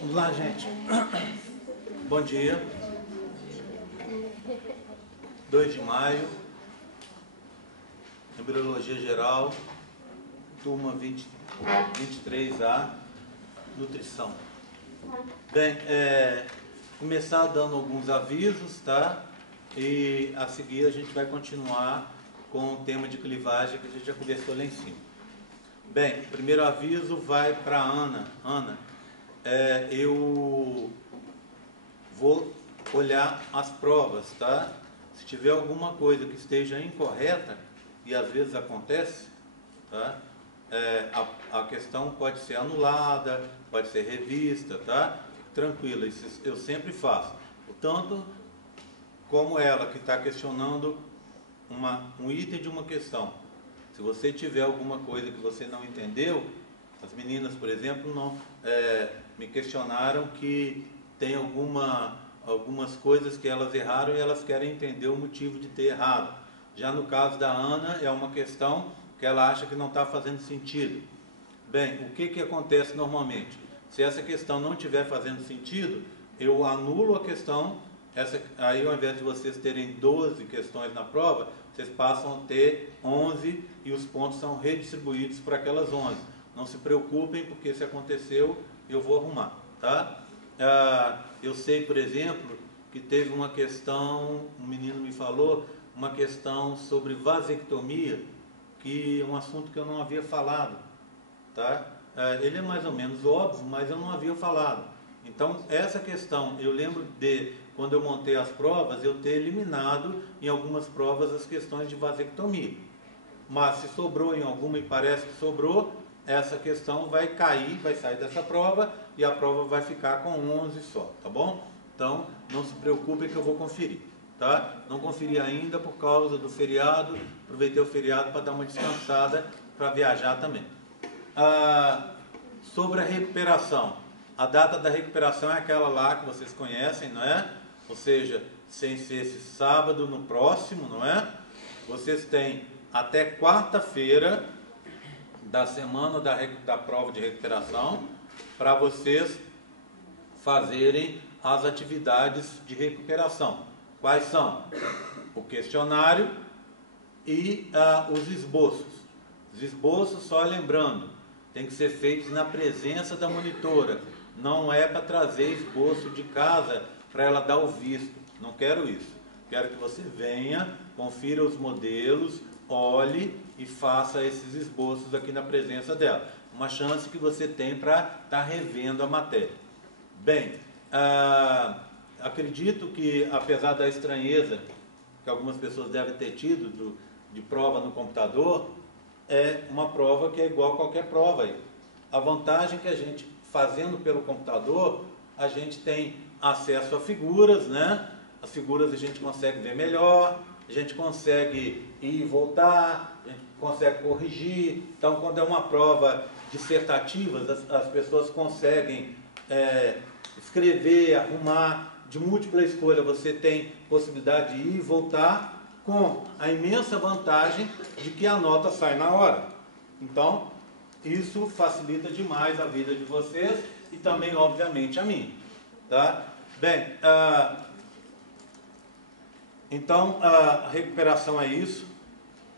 Vamos lá, gente. Bom dia. 2 de maio, Embriologia Geral, turma 23A, Nutrição. Bem, começar dando alguns avisos, tá? E a seguir a gente vai continuar com o tema de clivagem que a gente já conversou lá em cima. Bem, o primeiro aviso vai para a Ana. Ana, eu vou olhar as provas, tá? Se tiver alguma coisa que esteja incorreta, e às vezes acontece, tá? A questão pode ser anulada, pode ser revista, tá? Tranquilo, isso eu sempre faço. Tanto como ela que está questionando um item de uma questão. Se você tiver alguma coisa que você não entendeu, as meninas, por exemplo, me questionaram que tem algumas coisas que elas erraram e elas querem entender o motivo de ter errado. Já no caso da Ana, é uma questão que ela acha que não está fazendo sentido. Bem, o que acontece normalmente? Se essa questão não estiver fazendo sentido, eu anulo a questão. Aí, ao invés de vocês terem 12 questões na prova, vocês passam a ter 11 e os pontos são redistribuídos para aquelas 11. Não se preocupem, porque se aconteceu, eu vou arrumar, tá? Eu sei, por exemplo, que teve uma questão, um menino me falou, uma questão sobre vasectomia, que é um assunto que eu não havia falado, tá? Ele é mais ou menos óbvio, mas eu não havia falado. Então, essa questão, eu lembro de, quando eu montei as provas, eu ter eliminado em algumas provas as questões de vasectomia. Mas se sobrou em alguma, e parece que sobrou, essa questão vai cair, vai sair dessa prova, e a prova vai ficar com 11 só, tá bom? Então, não se preocupem que eu vou conferir, tá? Não conferi ainda por causa do feriado, aproveitei o feriado para dar uma descansada, para viajar também. Sobre a recuperação, a data da recuperação é aquela lá que vocês conhecem, não é? Ou seja, sem ser esse sábado, no próximo, não é? Vocês têm até quarta-feira da semana da prova de recuperação para vocês fazerem as atividades de recuperação. Quais são? O questionário e os esboços. Os esboços, só lembrando, tem que ser feitos na presença da monitora. Não é para trazer esboço de casa para ela dar o visto. Não quero isso. Quero que você venha, confira os modelos, olhe e faça esses esboços aqui na presença dela. Uma chance que você tem para estar revendo a matéria. Bem, acredito que, apesar da estranheza que algumas pessoas devem ter tido de prova no computador, é uma prova que é igual a qualquer prova aí. A vantagem é que a gente, fazendo pelo computador, a gente tem acesso a figuras, né? As figuras a gente consegue ver melhor, a gente consegue ir e voltar, a gente consegue corrigir. Então, quando é uma prova dissertativa, as pessoas conseguem escrever, arrumar. De múltipla escolha, você tem possibilidade de ir e voltar, com a imensa vantagem de que a nota sai na hora. Então, isso facilita demais a vida de vocês e também, obviamente, a minha. Tá? Bem, então, a recuperação é isso.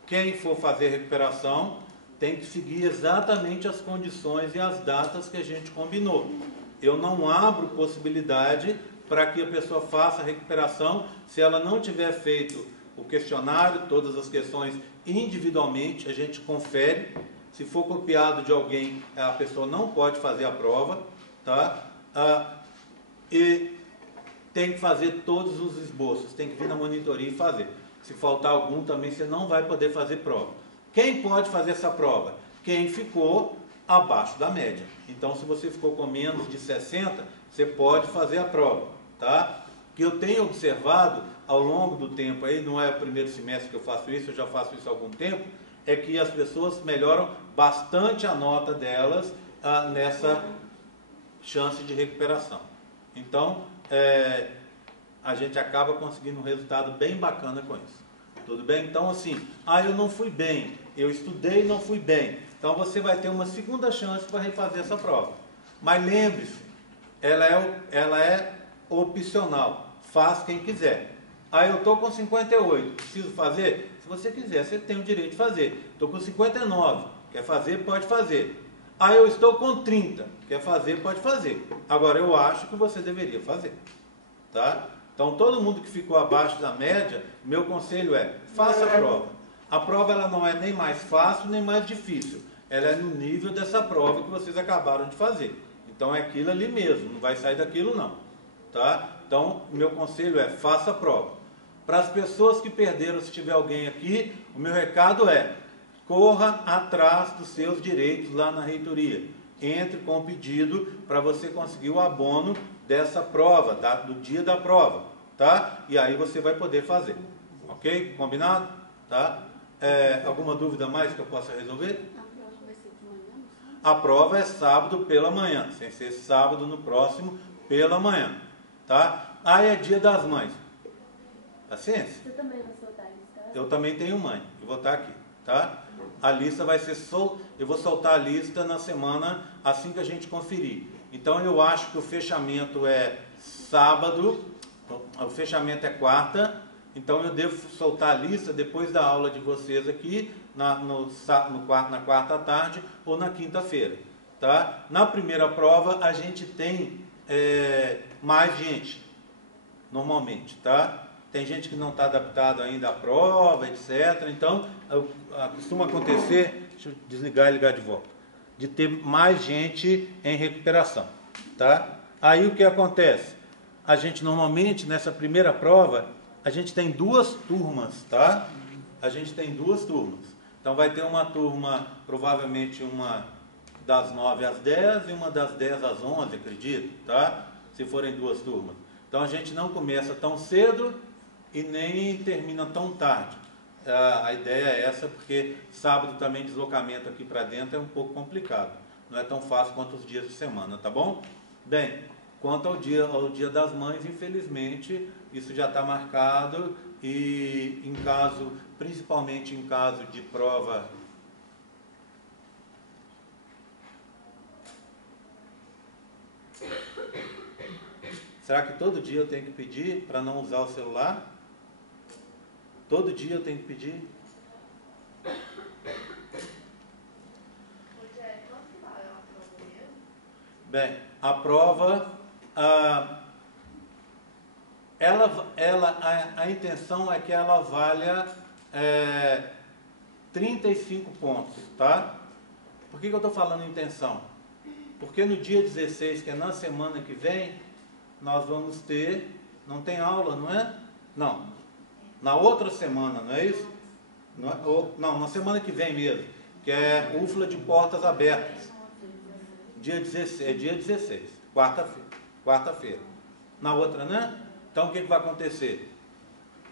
Quem for fazer recuperação tem que seguir exatamente as condições e as datas que a gente combinou. Eu não abro possibilidade para que a pessoa faça a recuperação se ela não tiver feito o questionário, todas as questões individualmente, a gente confere. Se for copiado de alguém, a pessoa não pode fazer a prova, tá? E tem que fazer todos os esboços, tem que vir na monitoria e fazer. Se faltar algum também, você não vai poder fazer prova. Quem pode fazer essa prova? Quem ficou abaixo da média. Então, se você ficou com menos de 60, você pode fazer a prova, tá? O que eu tenho observado ao longo do tempo, aí não é o primeiro semestre que eu faço isso, eu já faço isso há algum tempo, é que as pessoas melhoram bastante a nota delas nessa chance de recuperação. Então, a gente acaba conseguindo um resultado bem bacana com isso. Tudo bem? Então, assim, eu não fui bem, eu estudei e não fui bem. Então, você vai ter uma segunda chance para refazer essa prova. Mas lembre-se, ela é opcional, faz quem quiser. Aí eu estou com 58, preciso fazer? Se você quiser, você tem o direito de fazer. Estou com 59, quer fazer, pode fazer. Aí eu estou com 30, quer fazer, pode fazer. Agora eu acho que você deveria fazer, tá? Então todo mundo que ficou abaixo da média, meu conselho é, faça a prova. A prova ela não é nem mais fácil, nem mais difícil. Ela é no nível dessa prova que vocês acabaram de fazer. Então é aquilo ali mesmo, não vai sair daquilo não, tá? Então o meu conselho é, faça a prova. Para as pessoas que perderam, se tiver alguém aqui, o meu recado é, corra atrás dos seus direitos lá na reitoria. Entre com o pedido para você conseguir o abono dessa prova, do dia da prova, tá? E aí você vai poder fazer, ok? Combinado? Tá? Alguma dúvida mais que eu possa resolver? A prova vai ser de manhã? A prova é sábado pela manhã, sem ser sábado no próximo pela manhã, tá? Aí é dia das mães. Paciência. Você também vai soltar a lista? Eu também tenho mãe, eu vou estar aqui, tá? A lista vai ser eu vou soltar a lista na semana assim que a gente conferir. Então eu acho que o fechamento é sábado, o fechamento é quarta, então eu devo soltar a lista depois da aula de vocês aqui, na quarta à tarde ou na quinta-feira, tá? Na primeira prova a gente tem mais gente, normalmente, tá? Tem gente que não está adaptado ainda à prova, etc. Então, costuma acontecer, deixa eu desligar e ligar de volta, de ter mais gente em recuperação, tá? Aí o que acontece? A gente normalmente, nessa primeira prova, a gente tem duas turmas, tá? A gente tem duas turmas. Então vai ter uma turma, provavelmente uma das 9 às 10 e uma das 10 às 11, acredito, tá? Se forem duas turmas. Então a gente não começa tão cedo e nem termina tão tarde. A ideia é essa, porque sábado também deslocamento aqui para dentro é um pouco complicado. Não é tão fácil quanto os dias de semana, tá bom? Bem, quanto ao dia das mães, infelizmente, isso já está marcado e principalmente em caso de prova... Será que todo dia eu tenho que pedir para não usar o celular? Todo dia eu tenho que pedir? Bem, a prova, a intenção é que ela valha 35 pontos, tá? Por que eu estou falando intenção? Porque no dia 16, que é na semana que vem, nós vamos ter, não tem aula, não é? Não, na outra semana, não é isso? Não, na semana que vem mesmo, que é UFLA de portas abertas. Dia 16, quarta-feira. Na outra, né? Então o que vai acontecer?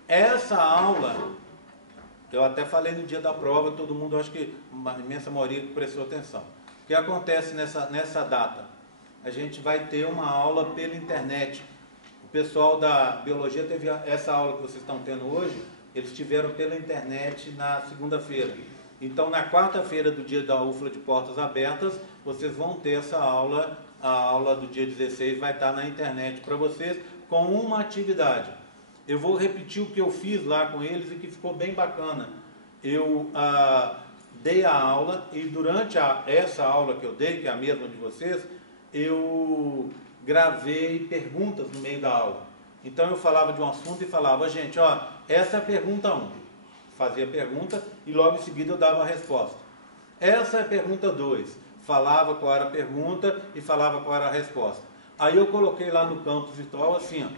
Essa aula, eu até falei no dia da prova, todo mundo, acho que a imensa maioria prestou atenção. O que acontece nessa data? A gente vai ter uma aula pela internet. O pessoal da biologia teve essa aula que vocês estão tendo hoje, eles tiveram pela internet na segunda-feira. Então, na quarta-feira do dia da UFLA de portas abertas, vocês vão ter essa aula, a aula do dia 16 vai estar na internet para vocês, com uma atividade. Eu vou repetir o que eu fiz lá com eles e que ficou bem bacana. Eu dei a aula e durante essa aula que eu dei, que é a mesma de vocês, eu gravei perguntas no meio da aula. Então eu falava de um assunto e falava, gente, ó, essa é a pergunta 1. Fazia a pergunta e logo em seguida eu dava a resposta. Essa é a pergunta 2. Falava qual era a pergunta e falava qual era a resposta. Aí eu coloquei lá no campo virtual assim, ó,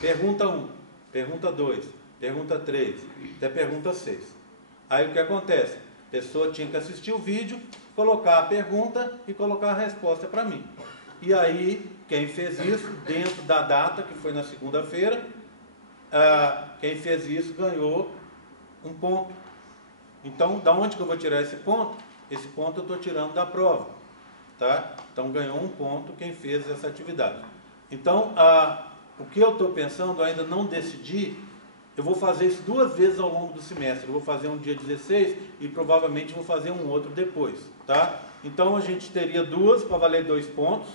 pergunta 1, pergunta 2, pergunta 3, até pergunta 6. Aí o que acontece? A pessoa tinha que assistir o vídeo, colocar a pergunta e colocar a resposta para mim. E aí, quem fez isso, dentro da data, que foi na segunda-feira, quem fez isso ganhou um ponto. Então, da onde que eu vou tirar esse ponto? Esse ponto eu estou tirando da prova, tá? Então, ganhou um ponto quem fez essa atividade. Então, o que eu estou pensando, eu ainda não decidi, eu vou fazer isso 2 vezes ao longo do semestre. Eu vou fazer um dia 16 e provavelmente vou fazer um outro depois, tá? Então, a gente teria 2 para valer 2 pontos,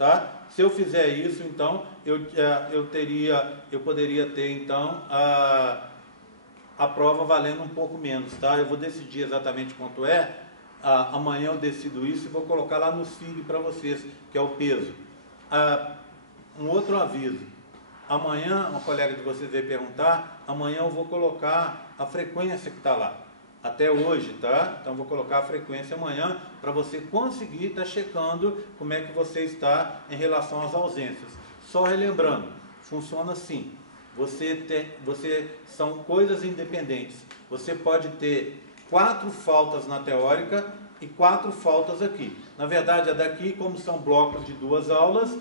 tá? Se eu fizer isso, então, eu poderia ter, então, a prova valendo um pouco menos, tá? Eu vou decidir exatamente quanto é. Amanhã eu decido isso e vou colocar lá no SIG para vocês, que é o peso. Um outro aviso. Amanhã, uma colega de vocês veio perguntar, amanhã eu vou colocar a frequência que está lá. Até hoje, tá? Então vou colocar a frequência amanhã para você conseguir estar checando como é que você está em relação às ausências. Só relembrando, funciona assim. São coisas independentes. Você pode ter 4 faltas na teórica e 4 faltas aqui. Na verdade, a daqui, como são blocos de 2 aulas,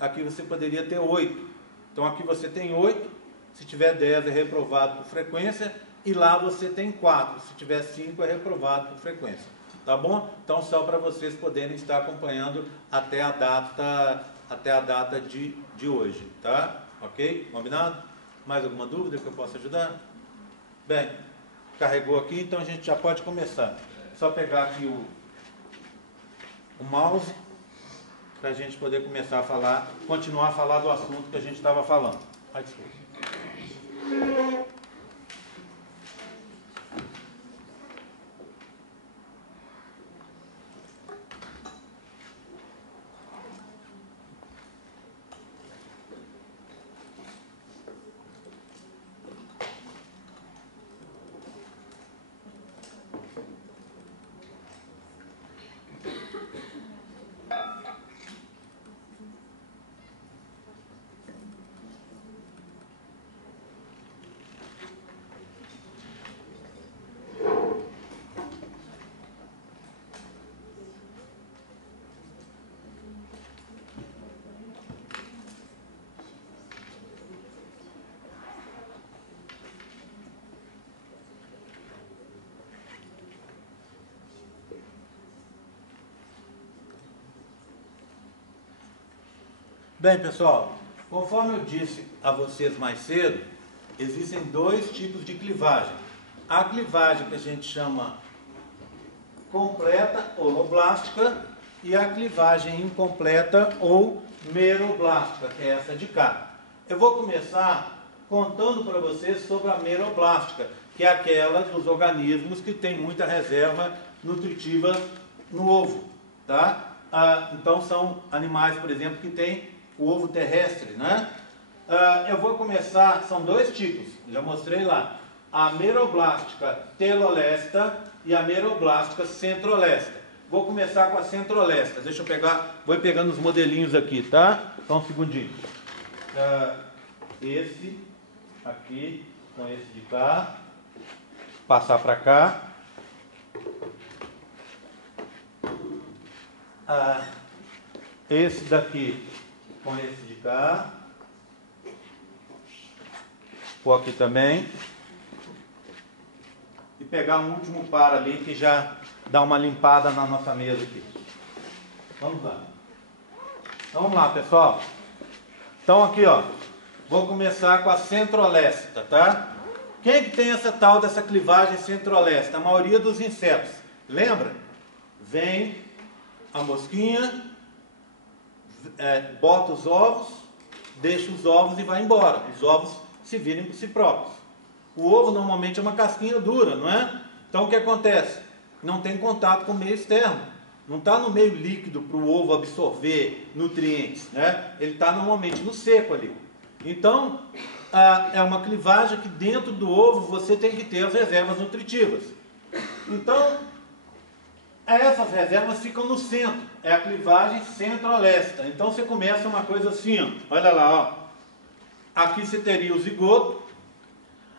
aqui você poderia ter 8. Então aqui você tem 8, se tiver 10 é reprovado por frequência, e lá você tem 4, se tiver 5 é reprovado por frequência. Tá bom? Então só para vocês poderem estar acompanhando até a data de hoje, tá? Ok? Combinado? Mais alguma dúvida que eu possa ajudar? Bem, carregou aqui, então a gente já pode começar. Só pegar aqui o mouse para a gente poder começar a continuar a falar do assunto que a gente estava falando. Ai, desculpa. Bem, pessoal, conforme eu disse a vocês mais cedo, existem 2 tipos de clivagem. A clivagem que a gente chama completa ou oroblástica e a clivagem incompleta ou meroblástica, que é essa de cá. Eu vou começar contando para vocês sobre a meroblástica, que é aquela dos organismos que tem muita reserva nutritiva no ovo, tá? Então são animais, por exemplo, que tem o ovo terrestre, né? Eu vou começar, são 2 tipos, já mostrei lá. A meroblástica telolesta e a meroblástica centrolesta. Vou começar com a centrolesta. Deixa eu pegar, vou pegando os modelinhos aqui, tá? Só um segundinho. Esse aqui com esse de cá. Passar para cá. Esse daqui com esse de cá. Vou aqui também. E pegar um último par ali que já dá uma limpada na nossa mesa aqui. Vamos lá. Então, vamos lá, pessoal. Então aqui, ó. Vou começar com a centrolesta, tá? Quem que tem essa tal dessa clivagem centrolesta? A maioria dos insetos. Lembra? Vem a mosquinha, bota os ovos, deixa os ovos e vai embora. Os ovos se virem por si próprios. O ovo normalmente é uma casquinha dura, não é? Então o que acontece? Não tem contato com o meio externo. Não está no meio líquido para o ovo absorver nutrientes, né? Ele está normalmente no seco ali. Então, é uma clivagem que dentro do ovo você tem que ter as reservas nutritivas. Então, essas reservas ficam no centro. É a clivagem centrolesta. Então você começa uma coisa assim, ó. Olha lá, ó. Aqui você teria o zigoto.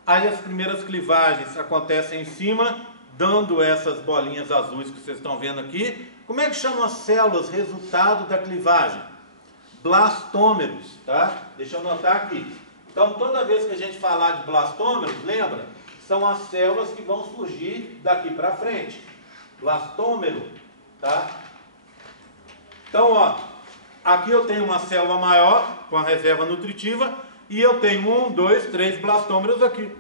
Aí as primeiras clivagens acontecem em cima, dando essas bolinhas azuis que vocês estão vendo aqui. Como é que chamam as células resultado da clivagem? Blastômeros, tá? Deixa eu anotar aqui. Então toda vez que a gente falar de blastômeros, lembra? São as células que vão surgir daqui para frente. Blastômero, tá? Então, ó, aqui eu tenho uma célula maior com a reserva nutritiva e eu tenho 1, 2, 3 blastômeros aqui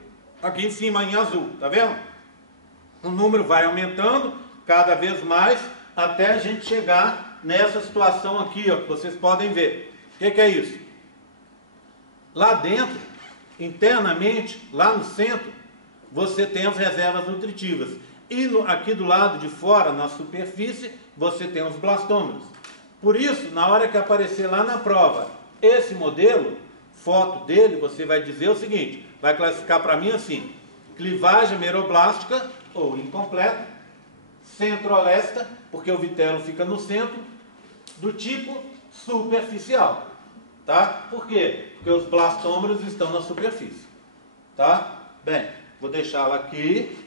em cima em azul, tá vendo? O número vai aumentando cada vez mais até a gente chegar nessa situação aqui, ó, que vocês podem ver. O que é isso? Lá dentro, internamente, lá no centro, você tem as reservas nutritivas. E aqui do lado de fora, na superfície, você tem os blastômeros. Por isso, na hora que aparecer lá na prova esse modelo, foto dele, você vai dizer o seguinte, vai classificar para mim assim: clivagem meroblástica ou incompleta, centro-olesta, porque o vitelo fica no centro, do tipo superficial. Tá? Por quê? Porque os blastômeros estão na superfície. Tá? Bem, vou deixá-la aqui.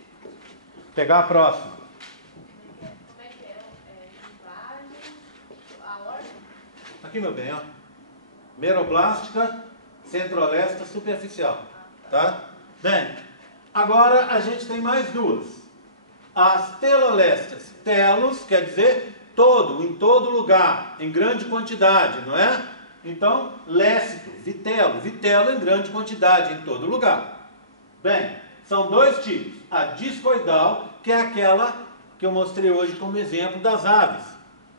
Pegar a próxima. Como é que é? Clivagem, a ordem? Aqui, meu bem, ó. Meroblástica, centro-olesta, superficial. Tá? Bem, agora a gente tem mais duas. As telolestas. Telos quer dizer todo, em todo lugar, em grande quantidade, não é? Então, lécito, vitelo. Vitelo em grande quantidade, em todo lugar. Bem, são dois tipos. A discoidal, que é aquela que eu mostrei hoje como exemplo das aves.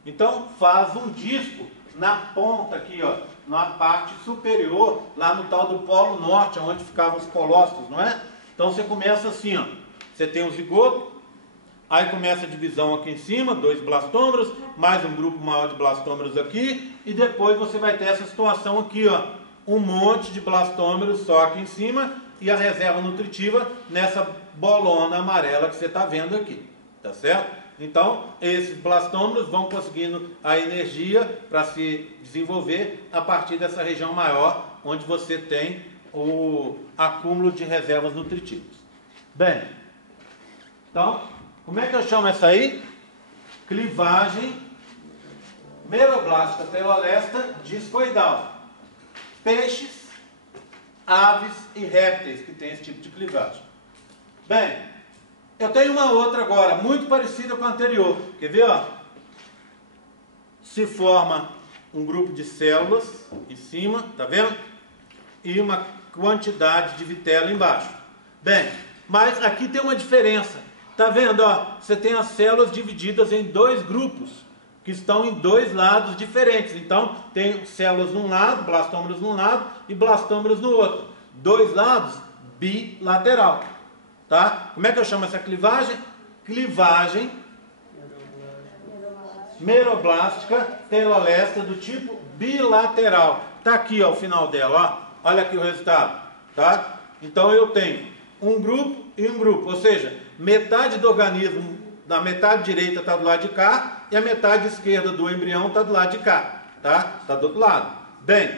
Então, faz um disco na ponta aqui, ó, na parte superior, lá no tal do polo norte, onde ficavam os colócitos, não é? Então, você começa assim, ó. Você tem o zigoto, aí começa a divisão aqui em cima, 2 blastômeros, mais um grupo maior de blastômeros aqui, e depois você vai ter essa situação aqui, ó, um monte de blastômeros só aqui em cima, e a reserva nutritiva nessa bolona amarela que você está vendo aqui, tá certo? Então, esses blastômeros vão conseguindo a energia para se desenvolver a partir dessa região maior, onde você tem o acúmulo de reservas nutritivas. Bem, então, como é que eu chamo essa aí? Clivagem meroblástica telolesta discoidal. Peixes, aves e répteis que têm esse tipo de clivagem. Bem, eu tenho uma outra agora, muito parecida com a anterior. Quer ver, ó? Se forma um grupo de células em cima, tá vendo? E uma quantidade de vitelo embaixo. Bem, mas aqui tem uma diferença. Tá vendo, ó? Você tem as células divididas em 2 grupos, que estão em 2 lados diferentes. Então, tem células num lado, blastômeros num lado e blastômeros no outro. 2 lados, bilateral. Tá? Como é que eu chamo essa clivagem? Clivagem meroblástica telolesta do tipo bilateral. Tá aqui, ó, o final dela, ó. Olha aqui o resultado, tá? Então eu tenho um grupo e um grupo, ou seja, metade do organismo da metade direita está do lado de cá e a metade esquerda do embrião está do lado de cá, tá? Está do outro lado. Bem,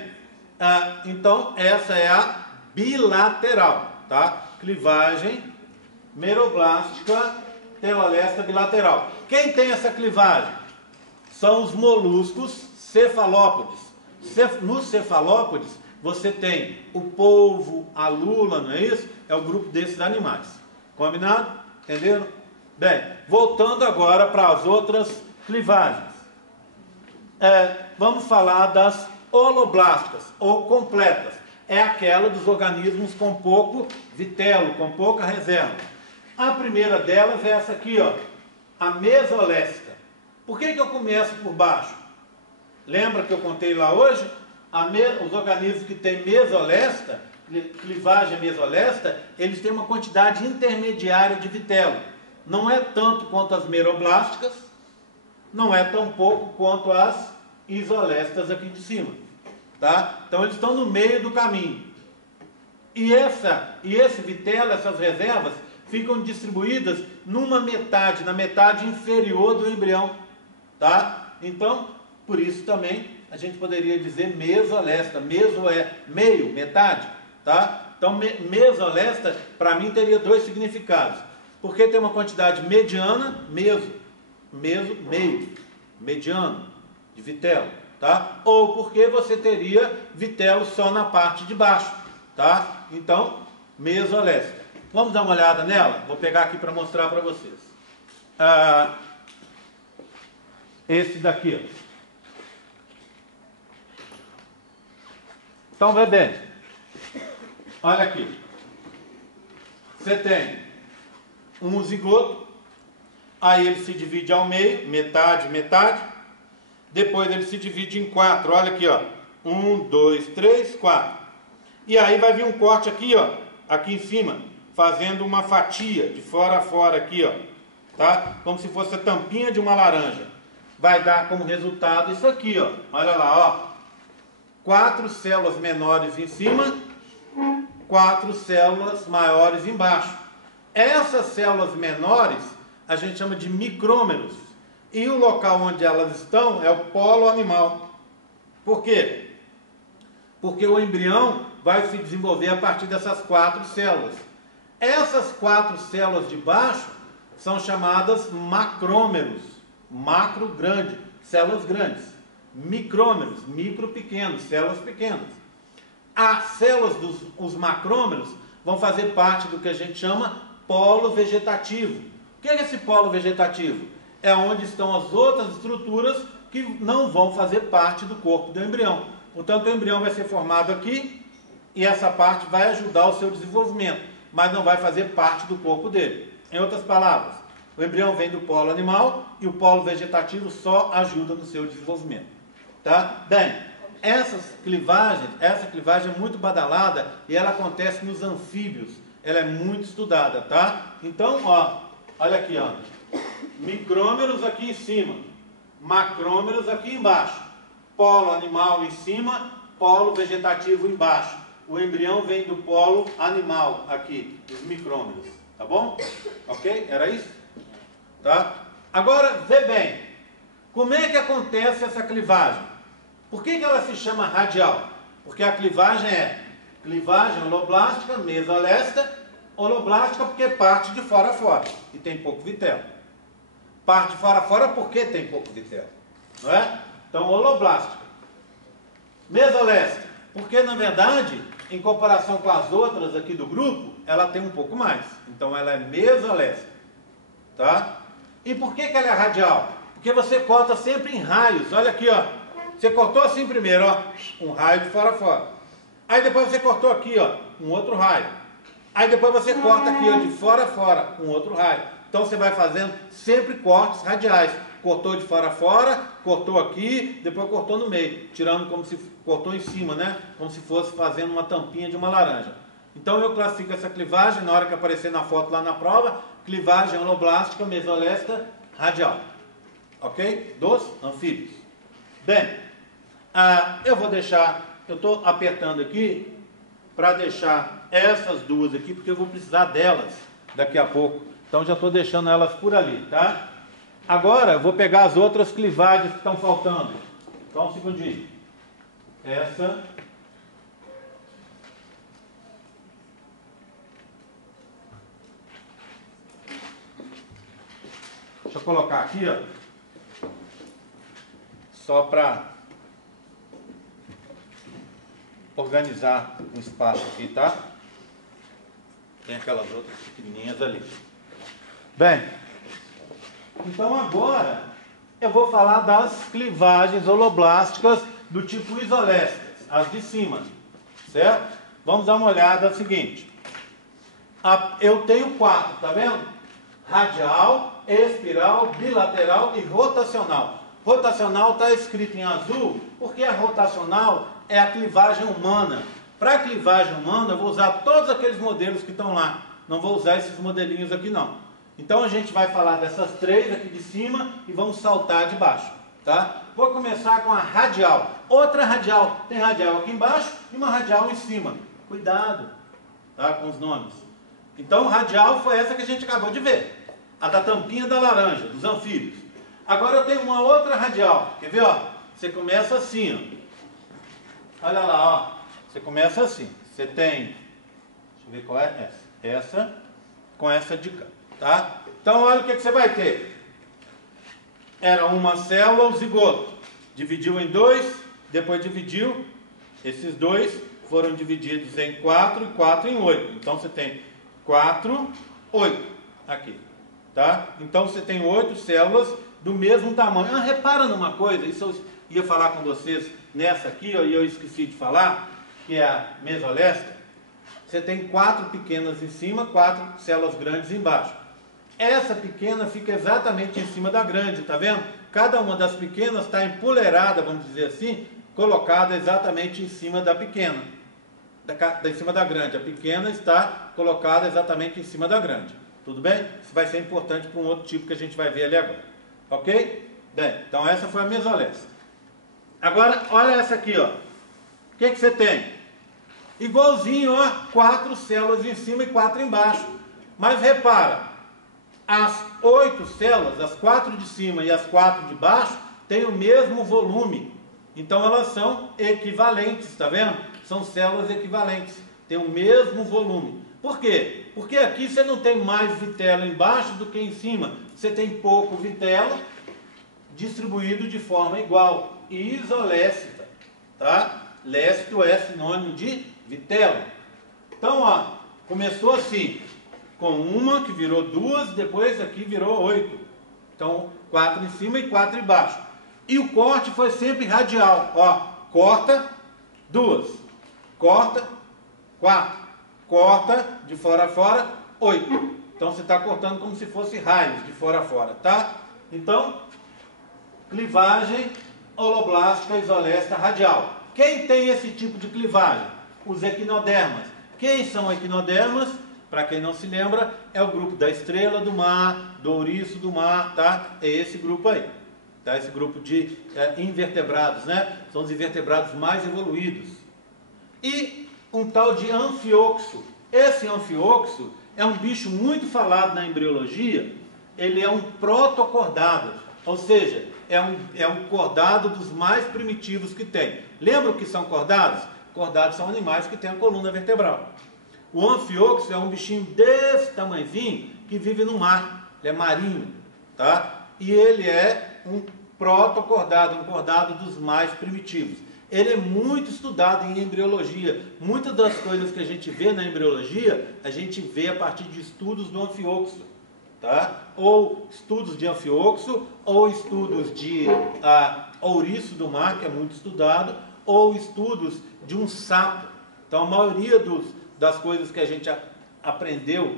então essa é a bilateral, tá? Clivagem meroblástica telolesta bilateral. Quem tem essa clivagem? São os moluscos cefalópodes. Nos cefalópodes você tem o polvo, a lula, não é isso? É o grupo desses animais. Combinado? Entenderam? Bem, voltando agora para as outras clivagens. Vamos falar das holoblásticas, ou completas. É aquela dos organismos com pouco vitelo, com pouca reserva. A primeira delas é essa aqui, ó, a mesolesta. Por que eu começo por baixo? Lembra que eu contei lá hoje? Os organismos que têm mesolesta, clivagem mesolesta, eles têm uma quantidade intermediária de vitelo. Não é tanto quanto as meroblásticas, não é tão pouco quanto as isolestas aqui de cima. Tá? Então eles estão no meio do caminho. E esse vitelo, essas reservas, ficam distribuídas numa metade, na metade inferior do embrião. Tá? Então, por isso também a gente poderia dizer mesolesta. Meso é meio, metade. Tá? Então, mesolesta, para mim, teria 2 significados. Porque tem uma quantidade mediana, meso, meio, mediano, de vitelo. Tá? Ou porque você teria vitelo só na parte de baixo. Tá? Então, mesolesta. Vamos dar uma olhada nela? Vou pegar aqui para mostrar para vocês. Esse daqui. Então, vê bem. Olha aqui. Você tem um zigoto. Aí ele se divide ao meio, metade, metade. depois ele se divide em 4, olha aqui, ó, 1, 2, 3, 4, e aí vai vir um corte aqui, ó, aqui em cima, fazendo uma fatia de fora a fora aqui, ó, tá? Como se fosse a tampinha de uma laranja. Vai dar como resultado isso aqui, ó, olha lá, ó, 4 células menores em cima, 4 células maiores embaixo. Essas células menores a gente chama de micrômeros, e o local onde elas estão é o polo animal. Por quê? Porque o embrião vai se desenvolver a partir dessas 4 células. Essas 4 células de baixo são chamadas macrômeros, macro grande, células grandes, micrômeros, micro pequenos, células pequenas. As células os macrômeros vão fazer parte do que a gente chama polo vegetativo. O que é esse polo vegetativo? É onde estão as outras estruturas que não vão fazer parte do corpo do embrião. Portanto, o embrião vai ser formado aqui e essa parte vai ajudar o seu desenvolvimento, mas não vai fazer parte do corpo dele. Em outras palavras, o embrião vem do polo animal e o polo vegetativo só ajuda no seu desenvolvimento. Tá? Bem, essa clivagem é muito badalada e ela acontece nos anfíbios. Ela é muito estudada, tá? Então, ó, olha aqui, ó. Micrômeros aqui em cima, macrômeros aqui embaixo, polo animal em cima, polo vegetativo embaixo. O embrião vem do polo animal aqui, os micrômeros, tá bom? Ok? Era isso? Tá? Agora, vê bem, como é que acontece essa clivagem? Por que ela se chama radial? Porque a clivagem é clivagem holoblástica, mesolesta, holoblástica porque parte de fora a fora e tem pouco vitelo. Parte de fora a fora porque tem pouco vitelo, não é? Então, holoblástica. Mesolesta, porque na verdade, em comparação com as outras aqui do grupo, ela tem um pouco mais. Então, ela é mesolesta, tá? E por que ela é radial? Porque você corta sempre em raios. Olha aqui, ó. Você cortou assim primeiro, ó, um raio de fora a fora. Aí depois você cortou aqui, ó, um outro raio. Aí depois você corta aqui, ó, de fora a fora, um outro raio. Então você vai fazendo sempre cortes radiais. Cortou de fora a fora, cortou aqui, depois cortou no meio, tirando como se cortou em cima, né? Como se fosse fazendo uma tampinha de uma laranja. Então eu classifico essa clivagem, na hora que aparecer na foto lá na prova, clivagem holoblástica, mesolesta, radial. Ok? Dos anfíbios. Bem, eu vou deixar, eu estou apertando aqui para deixar essas duas aqui, porque eu vou precisar delas daqui a pouco. Então já estou deixando elas por ali, tá? Agora eu vou pegar as outras clivagens que estão faltando. Só um segundinho. Essa. Deixa eu colocar aqui, ó. Só para organizar o espaço aqui, tá? Tem aquelas outras pequenininhas ali. Bem, então agora eu vou falar das clivagens holoblásticas do tipo isolestas, as de cima, certo? Vamos dar uma olhada no seguinte. Eu tenho 4, tá vendo? Radial, espiral, bilateral e rotacional. Rotacional está escrito em azul porque a rotacional é a clivagem humana. Para a clivagem humana eu vou usar todos aqueles modelos que estão lá. Não vou usar esses modelinhos aqui não. Então a gente vai falar dessas 3 aqui de cima e vamos saltar de baixo, tá? Vou começar com a radial. Outra radial. Tem radial aqui embaixo e uma radial em cima. Cuidado, tá? Com os nomes. Então radial foi essa que a gente acabou de ver. A da tampinha da laranja, dos anfíbios. Agora eu tenho uma outra radial. Quer ver, ó? Você começa assim, ó. Olha lá, ó. Você começa assim. Você tem... Deixa eu ver qual é essa. Essa com essa de cá. Tá? Então olha o que você vai ter. Era uma célula, o zigoto. Dividiu em 2, depois dividiu. Esses 2 foram divididos em 4 e 4 em 8. Então você tem 4, 8 aqui. Tá? Então você tem 8 células do mesmo tamanho. Repara numa coisa, isso eu ia falar com vocês nessa aqui, ó, e eu esqueci de falar, que é a mesolesta. Você tem 4 pequenas em cima, 4 células grandes embaixo. Essa pequena fica exatamente em cima da grande, tá vendo? Cada uma das pequenas está empoleirada, vamos dizer assim, colocada exatamente em cima da pequena, em cima da grande. A pequena está colocada exatamente em cima da grande. Tudo bem? Isso vai ser importante para um outro tipo que a gente vai ver ali agora. Ok? Bem, então essa foi a mesolesta. Agora, olha essa aqui, ó. O que você tem? Igualzinho, ó, 4 células em cima e 4 embaixo. Mas repara, as 8 células, as 4 de cima e as 4 de baixo, têm o mesmo volume. Então elas são equivalentes, está vendo? São células equivalentes, têm o mesmo volume. Por quê? Porque aqui você não tem mais vitelo embaixo do que em cima. Você tem pouco vitelo distribuído de forma igual. Isolécita, tá? Lécito é sinônimo de vitelo. Então, ó, começou assim, com uma que virou 2, depois aqui virou 8. Então, 4 em cima e 4 embaixo. E o corte foi sempre radial. Ó, corta, 2. Corta, 4. Corta, de fora a fora, 8. Então, você está cortando como se fosse raios, de fora a fora, tá? Então, clivagem holoblástica isolesta radial. Quem tem esse tipo de clivagem? Os equinodermas. Quem são equinodermas? Para quem não se lembra, é o grupo da estrela do mar, do ouriço do mar, tá? É esse grupo aí, tá? Esse grupo de invertebrados, né? São os invertebrados mais evoluídos. E um tal de anfioxo. Esse anfioxo é um bicho muito falado na embriologia. Ele é um protocordado, ou seja, é um cordado dos mais primitivos que tem. Lembra o que são cordados? Cordados são animais que têm a coluna vertebral. O anfioxo é um bichinho desse tamanhozinho que vive no mar. Ele é marinho, tá? E ele é um protocordado, um cordado dos mais primitivos. Ele é muito estudado em embriologia. Muitas das coisas que a gente vê na embriologia, a gente vê a partir de estudos do anfioxo, tá? Ou estudos de anfioxo, ou estudos de ouriço do mar, que é muito estudado, ou estudos de um sapo. Então, a maioria das coisas que a gente aprendeu,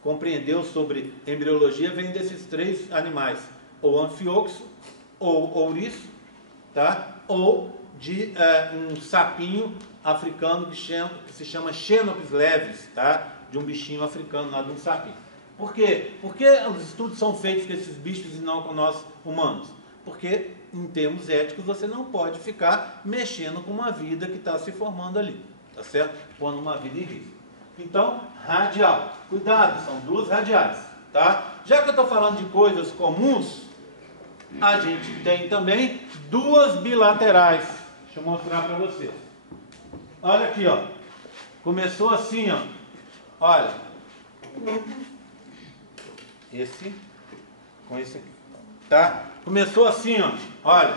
compreendeu sobre embriologia, vem desses 3 animais, ou anfioxo, ou ouriço, tá? Ou de um sapinho africano que se chama Xenopus levis, tá? De um bichinho africano lá, de um sapinho. Por quê? Por que os estudos são feitos com esses bichos e não com nós humanos? Porque, em termos éticos, você não pode ficar mexendo com uma vida que está se formando ali, tá certo? Pondo uma vida em risco. Então, radial. Cuidado, são 2 radiais, tá? Já que eu estou falando de coisas comuns, a gente tem também 2 bilaterais. Deixa eu mostrar para vocês. Olha aqui, ó. Começou assim, ó. Olha. Esse com esse aqui, tá? Começou assim, ó. Olha.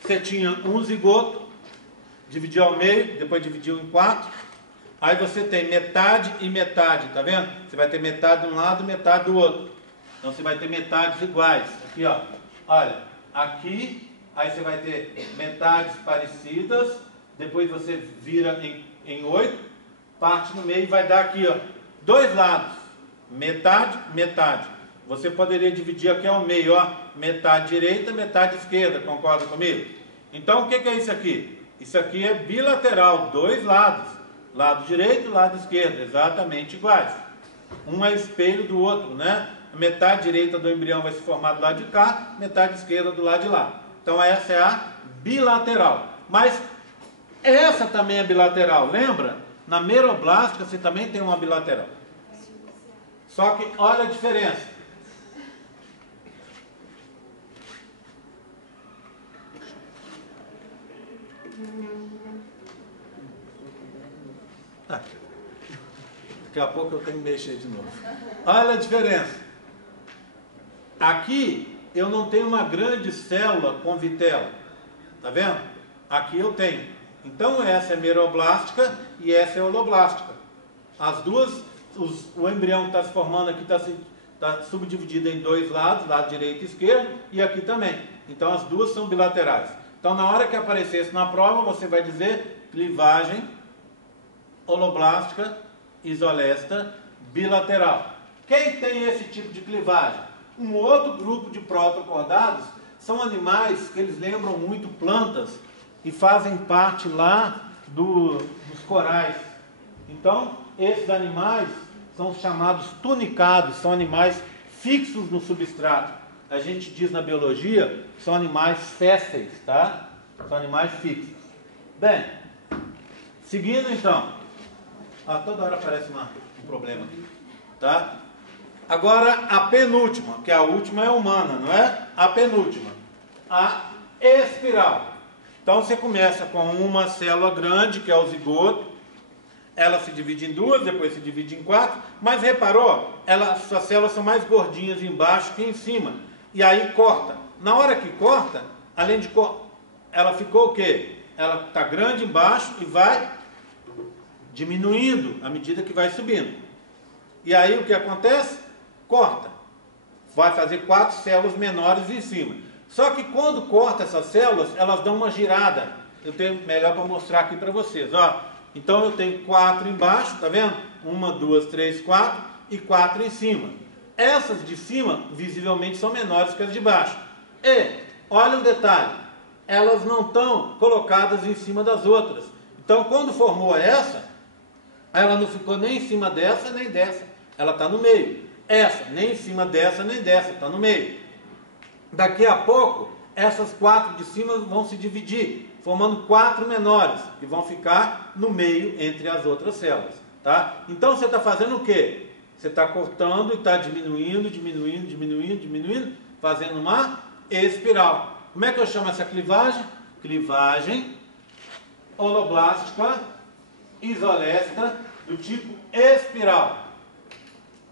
Você tinha um zigoto, dividiu ao meio, depois dividiu em 4. Aí você tem metade e metade, tá vendo? Você vai ter metade de um lado, metade do outro. Então você vai ter metades iguais. Aqui, ó. Olha, aqui, aí você vai ter metades parecidas, depois você vira em 8, parte no meio e vai dar aqui, ó, 2 lados, metade, metade. Você poderia dividir aqui ao meio, ó, metade direita, metade esquerda, concorda comigo? Então, o que é isso aqui? Isso aqui é bilateral, 2 lados, lado direito e lado esquerdo, exatamente iguais. Um é espelho do outro, né? A metade direita do embrião vai se formar do lado de cá, metade esquerda do lado de lá. Então essa é a bilateral. Mas essa também é bilateral, lembra? Na meroblástica você também tem uma bilateral. Só que olha a diferença. Daqui a pouco eu tenho que mexer de novo. Olha a diferença. Aqui eu não tenho uma grande célula com vitelo. Tá vendo? Aqui eu tenho. Então essa é meroblástica e essa é holoblástica. As duas, o embrião que está se formando aqui está subdividido em 2 lados, lado direito e esquerdo, e aqui também. Então as duas são bilaterais. Então na hora que aparecer isso na prova, você vai dizer clivagem holoblástica isolesta bilateral. Quem tem esse tipo de clivagem? Um outro grupo de protocordados são animais que eles lembram muito plantas e fazem parte lá dos corais. Então, esses animais são chamados tunicados, são animais fixos no substrato. A gente diz na biologia, são animais fésseis, tá? São animais fixos. Bem, seguindo então. Toda hora aparece um problema aqui, tá? Agora, a penúltima, que a última é humana, não é? A penúltima, a espiral. Então, você começa com uma célula grande, que é o zigoto. Ela se divide em duas, depois se divide em quatro. Mas reparou? As células são mais gordinhas embaixo que em cima. E aí corta. Na hora que corta, além de ela ficou o quê? Ela está grande embaixo e vai diminuindo à medida que vai subindo. E aí o que acontece? Corta. Vai fazer 4 células menores em cima. Só que quando corta essas células, elas dão uma girada. Eu tenho melhor para mostrar aqui para vocês. Ó. Então eu tenho 4 embaixo, tá vendo? 1, 2, 3, 4 e 4 em cima. Essas de cima, visivelmente, são menores que as de baixo. E, olha um detalhe, elas não estão colocadas em cima das outras. Então, quando formou essa, ela não ficou nem em cima dessa, nem dessa. Ela está no meio. Essa, nem em cima dessa, nem dessa, está no meio. Daqui a pouco, essas 4 de cima vão se dividir, formando 4 menores, que vão ficar no meio entre as outras células. Tá? Então, você está fazendo o quê? Você está cortando e está diminuindo, diminuindo, diminuindo, diminuindo, fazendo uma espiral. Como é que eu chamo essa clivagem? Clivagem holoblástica isolesta do tipo espiral.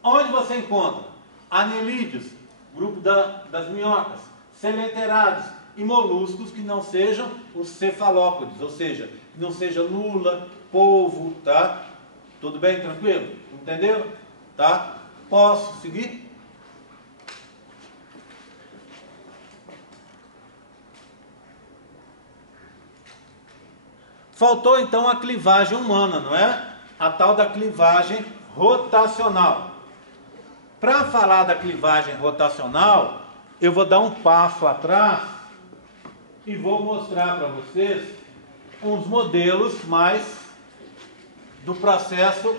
Onde você encontra anelídeos, grupo das minhocas, seleterados e moluscos que não sejam os cefalópodes, ou seja, que não seja lula, polvo, tá? Tudo bem? Tranquilo? Entendeu? Tá? Posso seguir? Faltou então a clivagem humana, não é? A tal da clivagem rotacional. Para falar da clivagem rotacional, eu vou dar um passo atrás e vou mostrar para vocês uns modelos mais do processo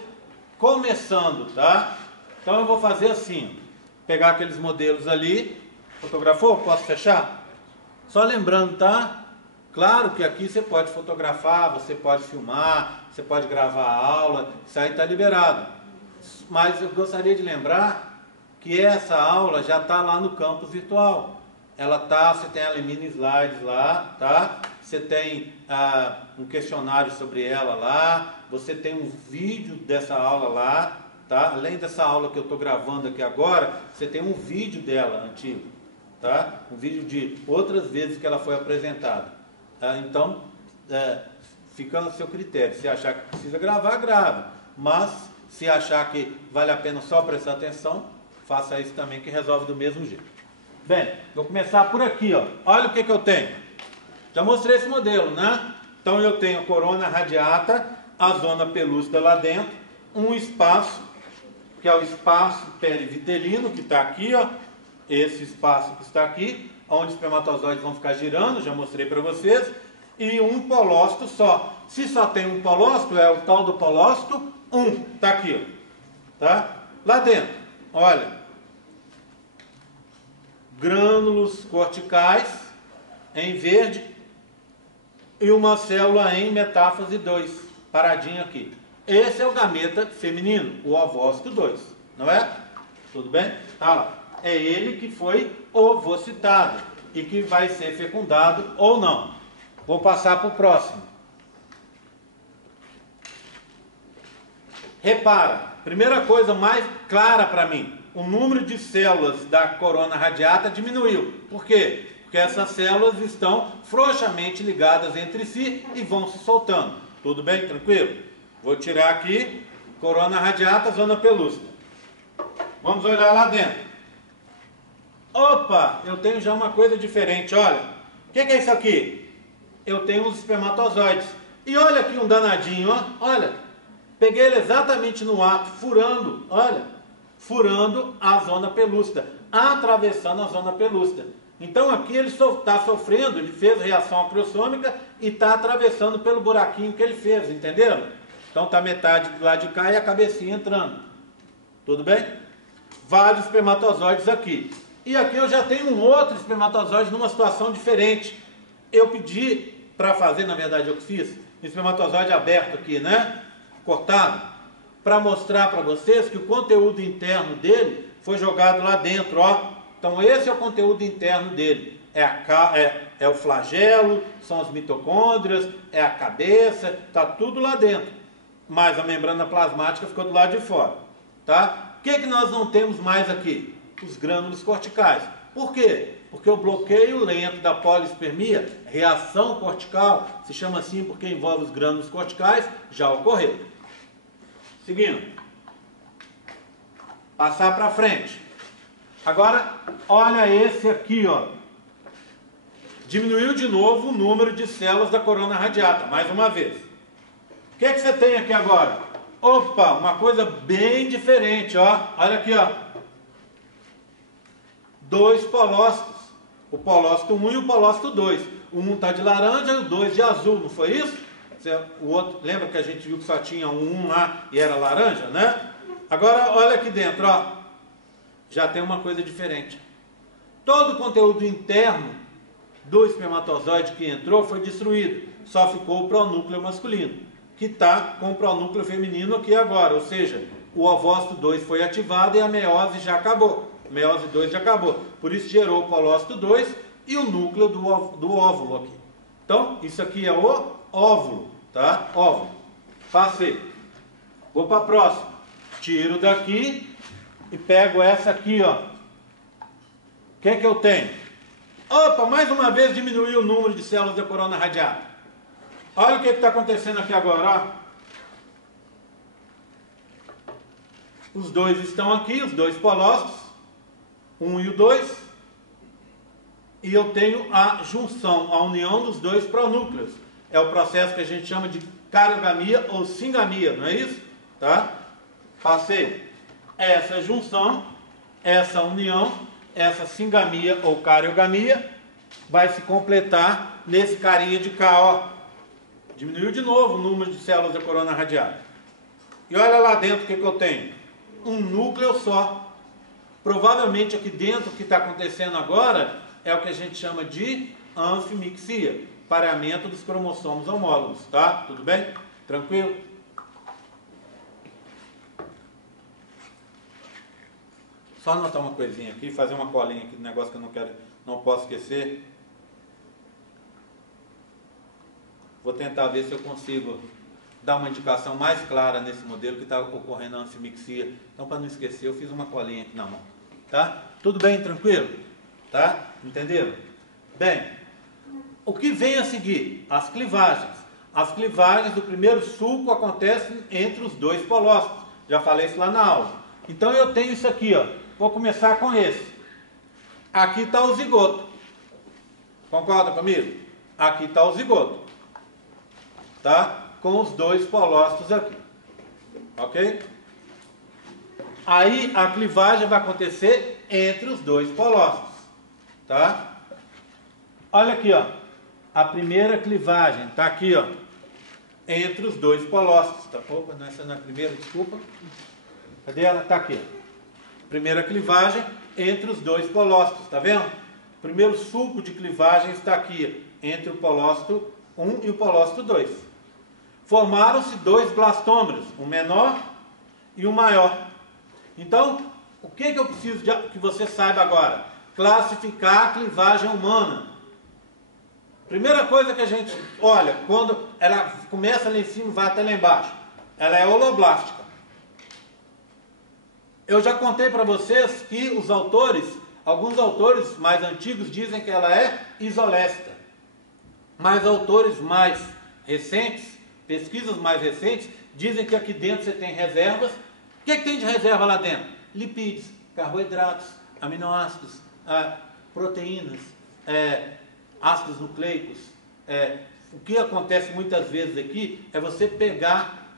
começando, tá? Então eu vou fazer assim, pegar aqueles modelos ali, fotografou? Posso fechar? Só lembrando, tá? Claro que aqui você pode fotografar, você pode filmar, você pode gravar a aula, isso aí está liberado. Mas eu gostaria de lembrar que essa aula já está lá no campus virtual. Ela tá, você tem a mini slides lá, tá? Você tem um questionário sobre ela lá, você tem um vídeo dessa aula lá, tá? Além dessa aula que eu estou gravando aqui agora, você tem um vídeo dela antigo, tá? Um vídeo de outras vezes que ela foi apresentada. Então, fica no seu critério. Se achar que precisa gravar, grava. Mas, se achar que vale a pena só prestar atenção, faça isso também, que resolve do mesmo jeito. Bem, vou começar por aqui, ó. Olha o que eu tenho. Já mostrei esse modelo, né? Então eu tenho a corona radiata, a zona pelúcida lá dentro, um espaço, que é o espaço perivitelino, que está aqui, ó. Esse espaço que está aqui, onde os espermatozoides vão ficar girando, já mostrei para vocês, e um polócito só. Se só tem um polócito, é o tal do polócito 1, está aqui, ó. Tá? Lá dentro, olha, grânulos corticais em verde e uma célula em metáfase 2, paradinho aqui. Esse é o gameta feminino, o ovócito 2, não é? Tudo bem? Tá lá. É ele que foi ovocitado e que vai ser fecundado ou não. Vou passar para o próximo. Repara, primeira coisa mais clara para mim, o número de células da corona radiata diminuiu. Por quê? Porque essas células estão frouxamente ligadas entre si e vão se soltando. Tudo bem? Tranquilo? Vou tirar aqui, corona radiata, zona pelúcida. Vamos olhar lá dentro. Opa, eu tenho já uma coisa diferente, olha. O que é isso aqui? Eu tenho os espermatozoides. E olha aqui um danadinho, ó. Olha. Peguei ele exatamente no ato, furando, olha. Furando a zona pelúcida, atravessando a zona pelúcida. Então aqui ele está sofrendo, ele fez reação acrossômica e está atravessando pelo buraquinho que ele fez, entenderam? Então está metade do lado de cá e a cabecinha entrando. Tudo bem? Vários espermatozoides aqui. E aqui eu já tenho um outro espermatozoide numa situação diferente. Eu pedi para fazer, na verdade eu fiz, um espermatozoide aberto aqui, né? Cortado, para mostrar para vocês que o conteúdo interno dele foi jogado lá dentro, ó. Então esse é o conteúdo interno dele. É o flagelo, são as mitocôndrias, é a cabeça, está tudo lá dentro. Mas a membrana plasmática ficou do lado de fora, tá? O que nós não temos mais aqui? Os grânulos corticais. Por quê? Porque o bloqueio lento da polispermia, reação cortical, se chama assim porque envolve os grânulos corticais, já ocorreu. Seguindo. Passar para frente. Agora, olha esse aqui, ó. Diminuiu de novo o número de células da corona radiata, mais uma vez. O que você tem aqui agora? Opa, uma coisa bem diferente, ó. Olha aqui, ó. 2 polócitos. O polócito 1 e o polócito 2. O 1 está de laranja e o 2 de azul, não foi isso? O outro, lembra que a gente viu que só tinha um lá e era laranja, né? Agora, olha aqui dentro, ó. Já tem uma coisa diferente. Todo o conteúdo interno do espermatozoide que entrou foi destruído. Só ficou o pronúcleo masculino, que está com o pronúcleo feminino aqui agora. Ou seja, o ovócito 2 foi ativado e a meiose já acabou. A meiose 2 já acabou. Por isso gerou o polócito 2 e o núcleo do óvulo aqui. Então, isso aqui é o óvulo, tá? Óvulo. Passei. Vou para a próxima. Tiro daqui e pego essa aqui, ó. O que eu tenho? Opa, mais uma vez diminuiu o número de células da corona radiata. Olha o que está acontecendo aqui agora, ó. Os dois estão aqui, os dois polócitos, 1 e o 2, e eu tenho a junção, a união dos dois pronúcleos. É o processo que a gente chama de cariogamia ou singamia, não é isso? Tá? Passei essa junção, essa união, essa singamia ou cariogamia, vai se completar nesse carinha de cá, ó. Diminuiu de novo o número de células da corona radiata. E olha lá dentro o que eu tenho. Um núcleo só. Provavelmente aqui dentro o que está acontecendo agora é o que a gente chama de anfimixia, pareamento dos cromossomos homólogos, tá? Tudo bem? Tranquilo? Só anotar uma coisinha aqui, fazer uma colinha aqui do negócio que eu não posso esquecer. Vou tentar ver se eu consigo dar uma indicação mais clara nesse modelo que está ocorrendo a anfimixia. Então, para não esquecer, eu fiz uma colinha aqui na mão. Tá? Tudo bem, tranquilo? Tá? Entenderam? Bem, o que vem a seguir? As clivagens. As clivagens do primeiro sulco acontecem entre os dois polócitos. Já falei isso lá na aula. Então, eu tenho isso aqui, ó. Vou começar com esse. Aqui está o zigoto. Concorda comigo? Aqui está o zigoto. Tá? Com os dois polócitos aqui. Ok? Aí a clivagem vai acontecer entre os dois polócitos. Tá? Olha aqui, ó. A primeira clivagem está aqui, ó. Entre os dois polócitos. Tá? Opa, essa não é a primeira, desculpa. Cadê ela? Está aqui. Primeira clivagem entre os dois polócitos. Tá vendo? O primeiro sulco de clivagem está aqui. Entre o polócito 1 e o polócito 2. Formaram-se dois blastômeros. Um menor e um maior. Então, o que eu preciso que você saiba agora? Classificar a clivagem humana. Primeira coisa que a gente olha, quando ela começa lá em cima e vai até lá embaixo, ela é holoblástica. Eu já contei para vocês que os autores, alguns autores mais antigos dizem que ela é isolécita. Mas autores mais recentes, pesquisas mais recentes, dizem que aqui dentro você tem reservas. O que tem de reserva lá dentro? Lipídios, carboidratos, aminoácidos, proteínas, ácidos nucleicos. O que acontece muitas vezes aqui é você pegar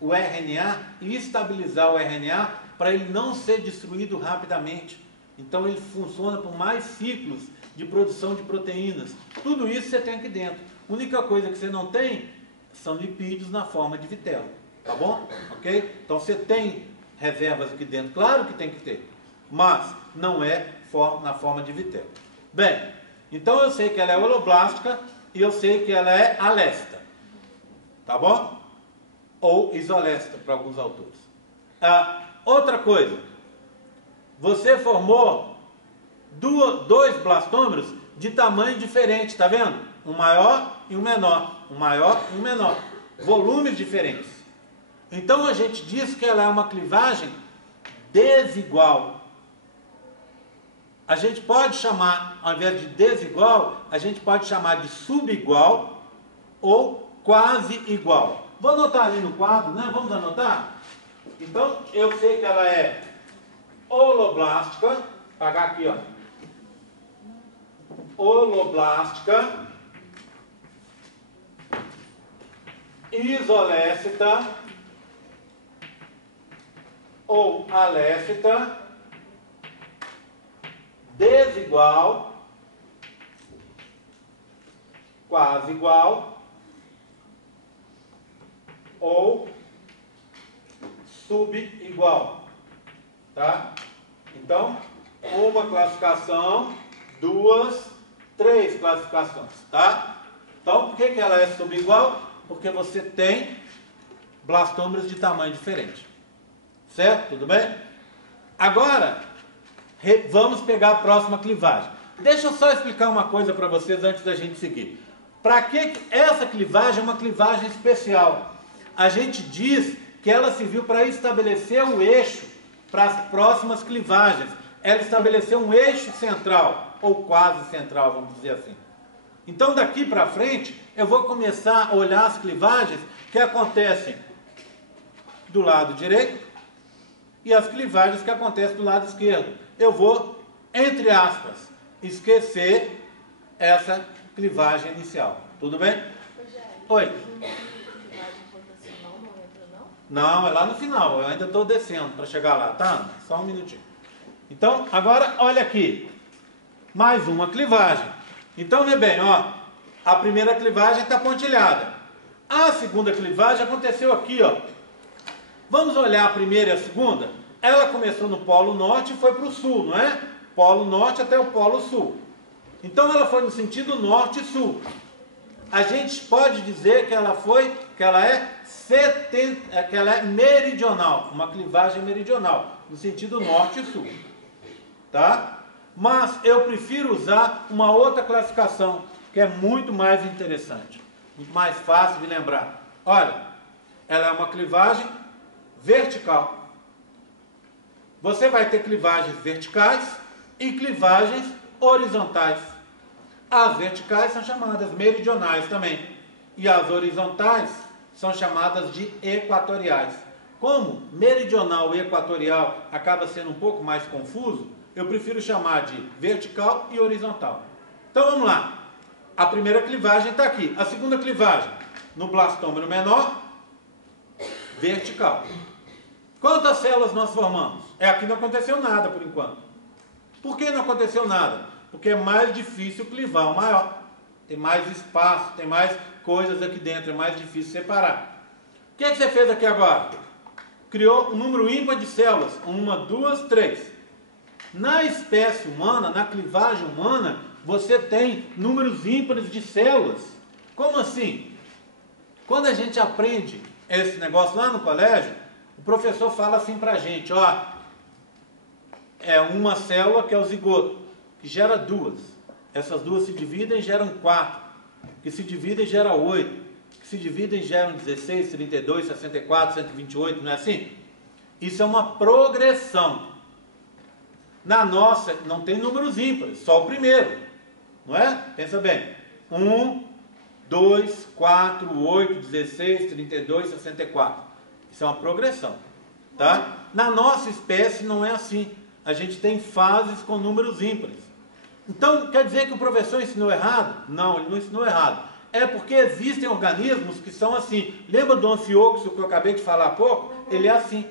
o RNA e estabilizar o RNA para ele não ser destruído rapidamente. Então ele funciona por mais ciclos de produção de proteínas. Tudo isso você tem aqui dentro. A única coisa que você não tem são lipídios na forma de vitelo. Tá bom? Ok? Então você tem reservas aqui dentro, claro que tem que ter, mas não é na forma de vitelo. Bem, então eu sei que ela é holoblástica e eu sei que ela é alesta. Tá bom? Ou isolesta para alguns autores. Outra coisa, você formou dois blastômeros de tamanho diferente, tá vendo? Um maior e um menor, um maior e um menor, volumes diferentes. Então a gente diz que ela é uma clivagem desigual. A gente pode chamar, ao invés de desigual, a gente pode chamar de subigual ou quase igual. Vou anotar ali no quadro, né? Vamos anotar? Então, eu sei que ela é holoblástica. Vou pagar aqui, ó. Holoblástica, isolécita ou alécita, desigual, quase igual ou subigual, tá? Então, uma classificação, duas, três classificações, tá? Então, por que ela é subigual? Porque você tem blastômeros de tamanho diferente, certo? Tudo bem? Agora, vamos pegar a próxima clivagem. Deixa eu só explicar uma coisa para vocês antes da gente seguir. Para que essa clivagem é uma clivagem especial? A gente diz que ela serviu para estabelecer o eixo para as próximas clivagens. Ela estabeleceu um eixo central, ou quase central, vamos dizer assim. Então, daqui para frente, eu vou começar a olhar as clivagens que acontecem do lado direito e as clivagens que acontecem do lado esquerdo. Eu vou, entre aspas, esquecer essa clivagem inicial. Tudo bem? Oi. Não, é lá no final. Eu ainda estou descendo para chegar lá, tá? Só um minutinho. Então, agora, olha aqui. Mais uma clivagem. Então, vê bem, ó. A primeira clivagem está pontilhada. A segunda clivagem aconteceu aqui, ó. Vamos olhar a primeira e a segunda? Ela começou no Polo Norte e foi para o Sul, não é? Polo Norte até o Polo Sul. Então, ela foi no sentido Norte e Sul. A gente pode dizer que ela é meridional, uma clivagem meridional, no sentido Norte e Sul. Tá? Mas eu prefiro usar uma outra classificação, que é muito mais interessante, muito mais fácil de lembrar. Olha, ela é uma clivagem vertical. Você vai ter clivagens verticais e clivagens horizontais. As verticais são chamadas meridionais também, e as horizontais são chamadas de equatoriais. Como meridional e equatorial acaba sendo um pouco mais confuso, eu prefiro chamar de vertical e horizontal. Então vamos lá. A primeira clivagem está aqui. A segunda clivagem, no blastômero menor, vertical. Quantas células nós formamos? Aqui não aconteceu nada por enquanto. Por que não aconteceu nada? Porque é mais difícil clivar o maior. Tem mais espaço, tem mais coisas aqui dentro, é mais difícil separar. O que você fez aqui agora? Criou um número ímpar de células. 1, 2, 3. Na espécie humana, na clivagem humana, você tem números ímpares de células. Como assim? Quando a gente aprende esse negócio lá no colégio, o professor fala assim pra gente, ó, é uma célula que é o zigoto, que gera duas. Essas duas se dividem e geram 4, que se dividem e geram 8, que se dividem e geram 16, 32, 64, 128, não é assim? Isso é uma progressão. Na nossa, não tem números ímpares, só o primeiro, não é? Pensa bem. 1, 2, 4, 8, 16, 32, 64. Isso é uma progressão, tá? Na nossa espécie não é assim. A gente tem fases com números ímpares. Então, quer dizer que o professor ensinou errado? Não, ele não ensinou errado. É porque existem organismos que são assim. Lembra do anfíoxo que eu acabei de falar há pouco? Ele é assim.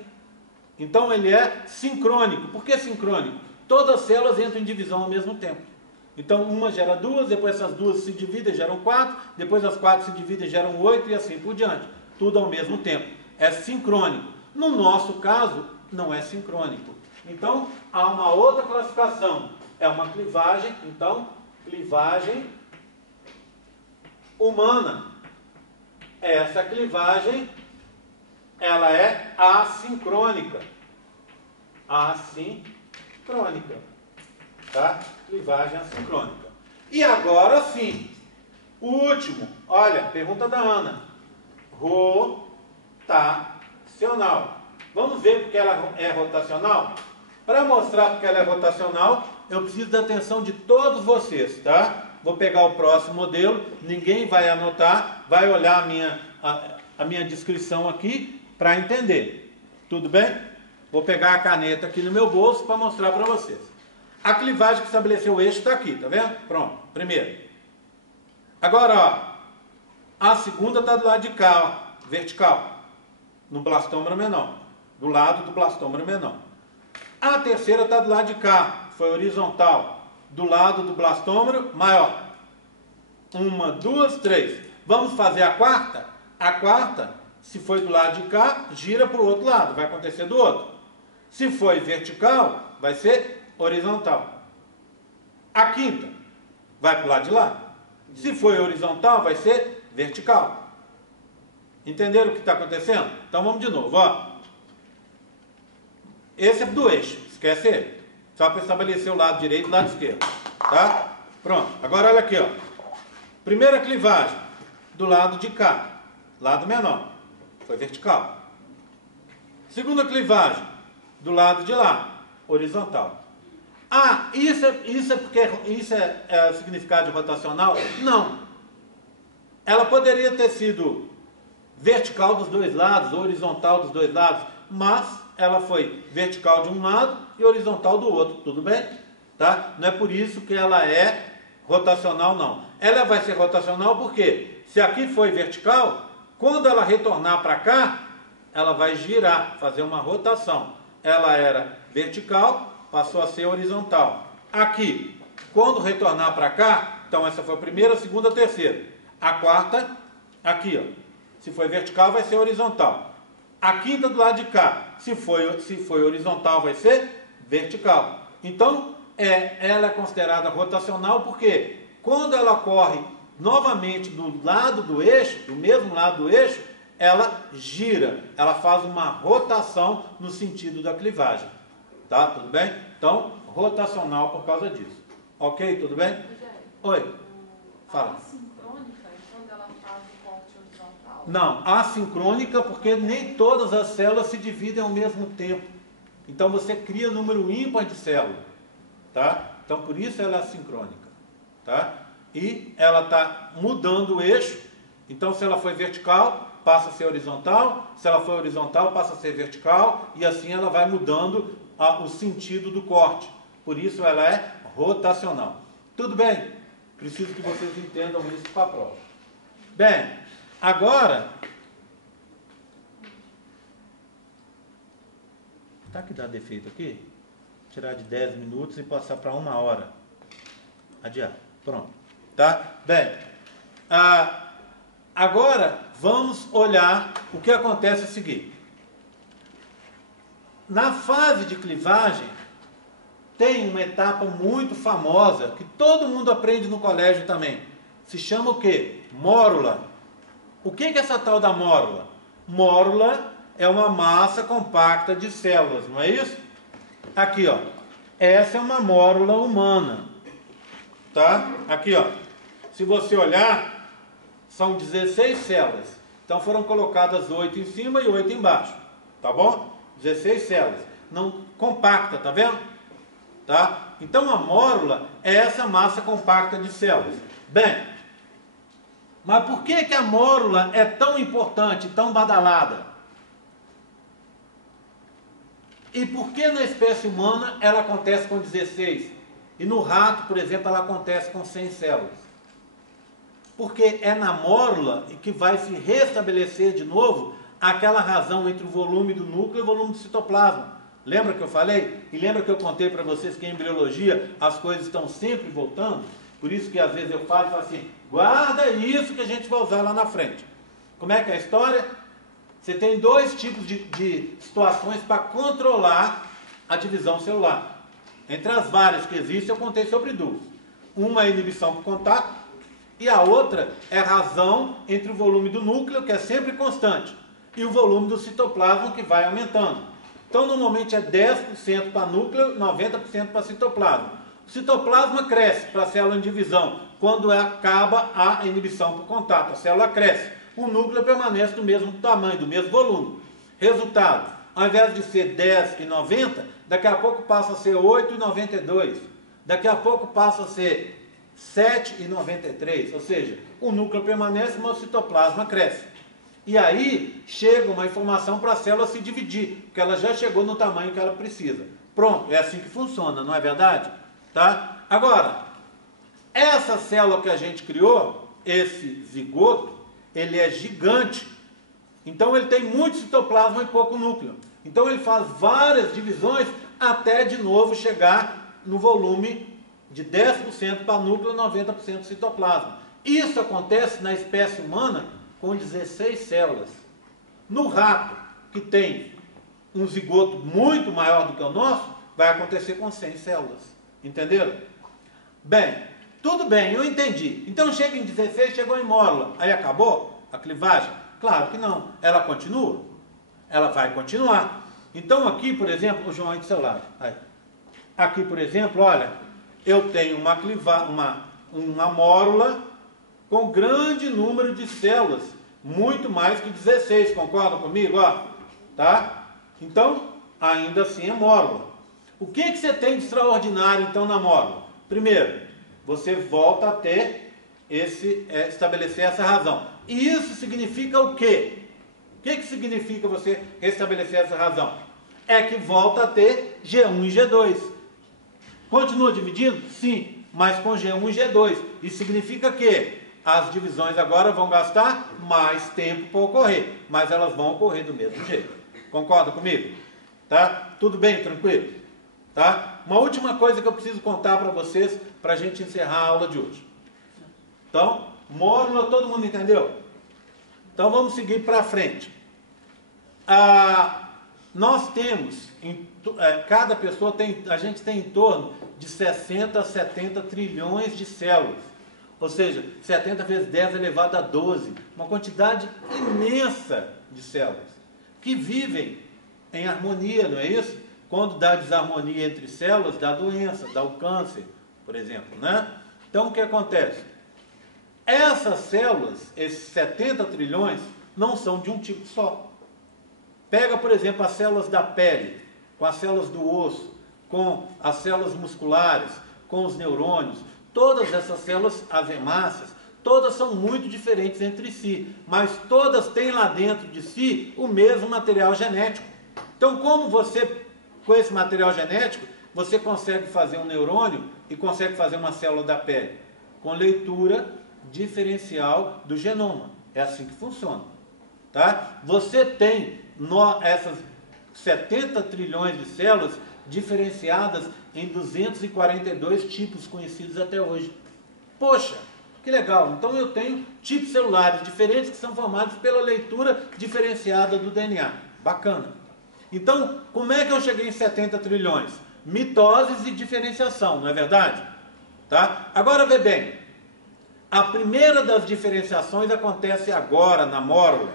Então, ele é sincrônico. Por que sincrônico? Todas as células entram em divisão ao mesmo tempo. Então, uma gera 2, depois essas 2 se dividem, geram 4, depois as 4 se dividem, geram 8 e assim por diante. Tudo ao mesmo tempo. É sincrônico. No nosso caso, não é sincrônico. Então, há uma outra classificação. É uma clivagem, então, clivagem humana. Essa clivagem, ela é assincrônica. Assincrônica. Tá? Clivagem assincrônica. E agora sim, o último. Olha, pergunta da Ana. Rotacional. Vamos ver porque ela é rotacional? Para mostrar porque ela é rotacional, eu preciso da atenção de todos vocês, tá? Vou pegar o próximo modelo, ninguém vai anotar, vai olhar a minha descrição aqui para entender. Tudo bem? Vou pegar a caneta aqui no meu bolso para mostrar para vocês. A clivagem que estabeleceu o eixo está aqui, tá vendo? Pronto, primeiro. Agora, ó, a segunda está do lado de cá, ó, vertical, no blastômero menor, do lado do blastômero menor. A terceira está do lado de cá, foi horizontal, do lado do blastômero maior. 1, 2, 3. Vamos fazer a quarta? A quarta, se foi do lado de cá, gira para o outro lado, vai acontecer do outro. Se foi vertical, vai ser horizontal. A quinta, vai para o lado de lá. Se foi horizontal, vai ser vertical. Entenderam o que está acontecendo? Então vamos de novo, ó. Esse é do eixo, esquece ele. Só para estabelecer o lado direito e o lado esquerdo. Tá? Pronto. Agora olha aqui, ó. Primeira clivagem, do lado de cá, lado menor, foi vertical. Segunda clivagem, do lado de lá, horizontal. Ah, isso é porque isso é significado de rotacional? Não. Ela poderia ter sido vertical dos dois lados, horizontal dos dois lados, mas ela foi vertical de um lado e horizontal do outro, tudo bem? Tá? Não é por isso que ela é rotacional, não. Ela vai ser rotacional porque se aqui foi vertical, quando ela retornar para cá, ela vai girar, fazer uma rotação. Ela era vertical, passou a ser horizontal. Aqui, quando retornar para cá, então essa foi a primeira, a segunda, a terceira. A quarta, aqui, ó. Se foi vertical, vai ser horizontal. A quinta do lado de cá, se foi horizontal, vai ser vertical. Então, ela é considerada rotacional porque quando ela ocorre novamente do lado do eixo, do mesmo lado do eixo, ela gira, ela faz uma rotação no sentido da clivagem. Tá? Tudo bem? Então, rotacional por causa disso. Ok? Tudo bem? Oi. Fala. Assincrônica é quando ela faz o corte horizontal? Não, assincrônica porque nem todas as células se dividem ao mesmo tempo. Então você cria número ímpar de células. Tá? Então por isso ela é assincrônica. Tá? E ela está mudando o eixo. Então se ela foi vertical, passa a ser horizontal. Se ela foi horizontal, passa a ser vertical. E assim ela vai mudando o sentido do corte. Por isso ela é rotacional. Tudo bem? Preciso que vocês entendam isso para a prova. Bem, agora... Tá que dá defeito aqui? Tirar de 10 minutos e passar para 1 hora. Adiar. Pronto. Tá? Bem, agora vamos olhar o que acontece a seguir. Na fase de clivagem, tem uma etapa muito famosa, que todo mundo aprende no colégio também. Se chama o quê? Mórula. O que é essa tal da mórula? Mórula é uma massa compacta de células, não é isso? Aqui, ó. Essa é uma mórula humana. Tá? Aqui, ó. Se você olhar, são 16 células. Então foram colocadas 8 em cima e 8 embaixo. Tá bom? 16 células. Não compacta, tá vendo? Tá? Então a mórula é essa massa compacta de células. Bem, mas por que a mórula é tão importante, tão badalada? E por que na espécie humana ela acontece com 16? E no rato, por exemplo, ela acontece com 100 células? Porque é na mórula que vai se restabelecer de novo aquela razão entre o volume do núcleo e o volume do citoplasma. Lembra que eu falei? E lembra que eu contei para vocês que em embriologia as coisas estão sempre voltando? Por isso que às vezes eu falo assim, guarda isso que a gente vai usar lá na frente. Como é que é a história? Você tem dois tipos de situações para controlar a divisão celular. Entre as várias que existem, eu contei sobre duas. Uma é inibição por contato e a outra é a razão entre o volume do núcleo, que é sempre constante, e o volume do citoplasma, que vai aumentando. Então, normalmente é 10% para núcleo, 90% para citoplasma. O citoplasma cresce para a célula em divisão quando acaba a inibição por contato. A célula cresce. O núcleo permanece do mesmo tamanho, do mesmo volume. Resultado, ao invés de ser 10 e 90, daqui a pouco passa a ser 8 e 92. Daqui a pouco passa a ser 7 e 93. Ou seja, o núcleo permanece, mas o citoplasma cresce. E aí chega uma informação para a célula se dividir, porque ela já chegou no tamanho que ela precisa. Pronto, é assim que funciona, não é verdade? Tá? Agora, essa célula que a gente criou, esse zigoto, ele é gigante. Então ele tem muito citoplasma e pouco núcleo. Então ele faz várias divisões até de novo chegar no volume de 10% para núcleo e 90% citoplasma. Isso acontece na espécie humana com 16 células. No rato, que tem um zigoto muito maior do que o nosso, vai acontecer com 100 células. Entenderam? Bem, tudo bem, eu entendi. Então chega em 16, chegou em mórula. Aí acabou a clivagem? Claro que não. Ela continua? Ela vai continuar. Então aqui, por exemplo, o João aí do seu lado. Aí. Aqui, por exemplo, olha, eu tenho uma mórula com grande número de células, muito mais que 16, concordam comigo? Ó, tá? Então, ainda assim é mórula. O que você tem de extraordinário, então, na mórula? Primeiro, você volta a ter estabelecer essa razão. E isso significa o quê? O que significa você restabelecer essa razão? É que volta a ter G1 e G2. Continua dividindo? Sim, mas com G1 e G2. Isso significa que as divisões agora vão gastar mais tempo para ocorrer, mas elas vão ocorrer do mesmo jeito. Concorda comigo? Tá? Tudo bem? Tranquilo? Tá? Uma última coisa que eu preciso contar para vocês, para a gente encerrar a aula de hoje. Então, mórula, todo mundo entendeu? Então vamos seguir para frente. Nós temos, cada pessoa tem, a gente tem em torno de 60 a 70 trilhões de células. Ou seja, 70 vezes 10 elevado a 12. Uma quantidade imensa de células que vivem em harmonia, não é isso? Quando dá desarmonia entre células, dá doença, dá o câncer, por exemplo, né? Então o que acontece? Essas células, esses 70 trilhões, não são de um tipo só. Pega, por exemplo, as células da pele, com as células do osso, com as células musculares, com os neurônios. Todas essas células, as hemácias, todas são muito diferentes entre si, mas todas têm lá dentro de si o mesmo material genético. Então, como você, com esse material genético, você consegue fazer um neurônio e consegue fazer uma célula da pele? Com leitura diferencial do genoma. É assim que funciona. Tá? Você tem essas 70 trilhões de células diferenciadas em 242 tipos conhecidos até hoje. Poxa, que legal! Então eu tenho tipos celulares diferentes que são formados pela leitura diferenciada do DNA. Bacana! Então, como é que eu cheguei em 70 trilhões? Mitoses e diferenciação, não é verdade? Tá? Agora vê bem, a primeira das diferenciações acontece agora na mórula.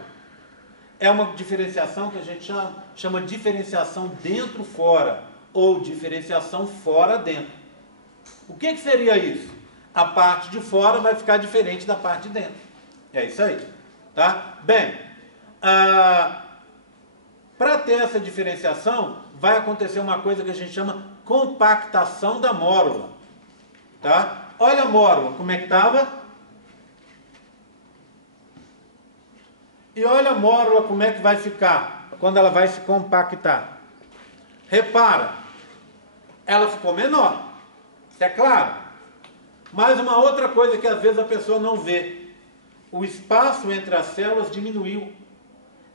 É uma diferenciação que a gente chama diferenciação dentro-fora, ou diferenciação fora-dentro. O que seria isso? A parte de fora vai ficar diferente da parte de dentro. É isso aí. Tá? Bem, para ter essa diferenciação, vai acontecer uma coisa que a gente chama compactação da mórula. Tá? Olha a mórula, como é que estava? E olha a mórula como é que vai ficar quando ela vai se compactar. Repara, ela ficou menor, isso é claro. Mas uma outra coisa que às vezes a pessoa não vê, o espaço entre as células diminuiu.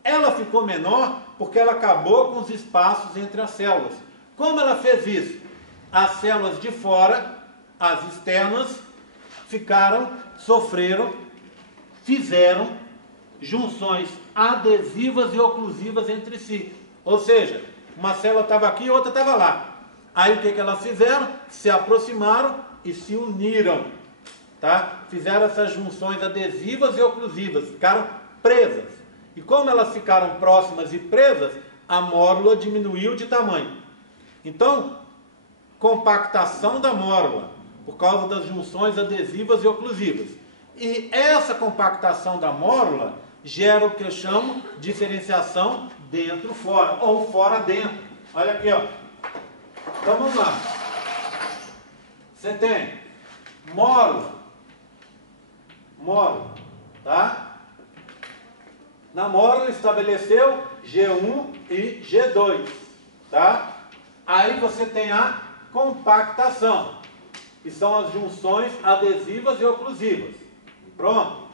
ela ficou menor porque ela acabou com os espaços entre as células. Como ela fez isso? As células de fora, as externas, fizeram junções adesivas e oclusivas entre si. Ou seja, uma célula estava aqui e outra estava lá. Aí o que elas fizeram? Se aproximaram e se uniram. Tá? Fizeram essas junções adesivas e oclusivas, ficaram presas. E como elas ficaram próximas e presas, a mórula diminuiu de tamanho. Então, compactação da mórula, por causa das junções adesivas e oclusivas. E essa compactação da mórula gera o que eu chamo de diferenciação dentro-fora, ou fora-dentro. Olha aqui, ó. Então vamos lá. Você tem mórula, tá? Na mórula estabeleceu G1 e G2, tá? Aí você tem a compactação, que são as junções adesivas e oclusivas. Pronto.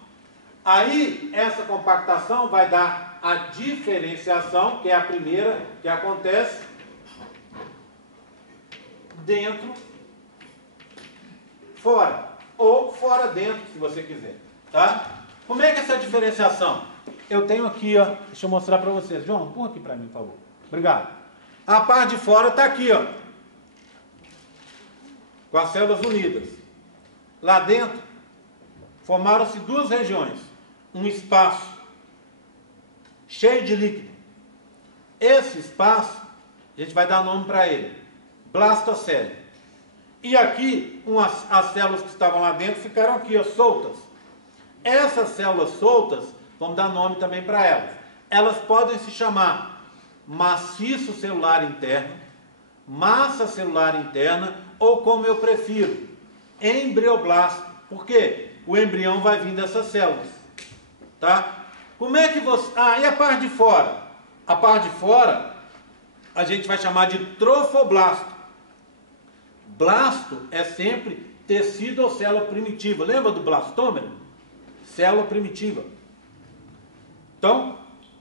Aí essa compactação vai dar a diferenciação, que é a primeira que acontece dentro, fora, ou fora dentro, se você quiser, tá? Como é que é essa diferenciação? Eu tenho aqui, ó, deixa eu mostrar para vocês. João, põe aqui para mim, por favor. Obrigado. A parte de fora está aqui, ó, com as células unidas. Lá dentro, formaram-se duas regiões. Um espaço cheio de líquido. Esse espaço, a gente vai dar nome para ele. Blastocele. E aqui, as células que estavam lá dentro ficaram aqui, ó, soltas. Essas células soltas, vamos dar nome também para elas. Elas podem se chamar maciço celular interno, massa celular interna, ou como eu prefiro, embrioblasto. Por quê? O embrião vai vir dessas células. Tá? Como é que você... e a parte de fora? A parte de fora, a gente vai chamar de trofoblasto. Blasto é sempre tecido ou célula primitiva. Lembra do blastômero? Célula primitiva. Então,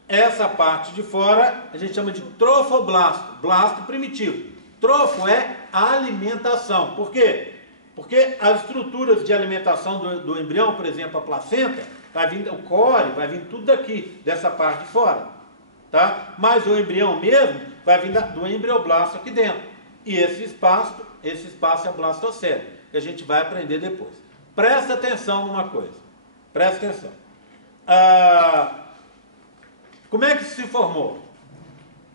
essa parte de fora a gente chama de trofoblasto. Blasto primitivo. Trofo é a alimentação. Por quê? Porque as estruturas de alimentação do embrião, por exemplo, a placenta, vai vir, o core, vai vir tudo daqui, dessa parte de fora. Tá? Mas o embrião mesmo vai vir do embrioblasto aqui dentro. E esse espaço é a blastocele, que a gente vai aprender depois. Presta atenção numa coisa. Presta atenção. Como é que se formou?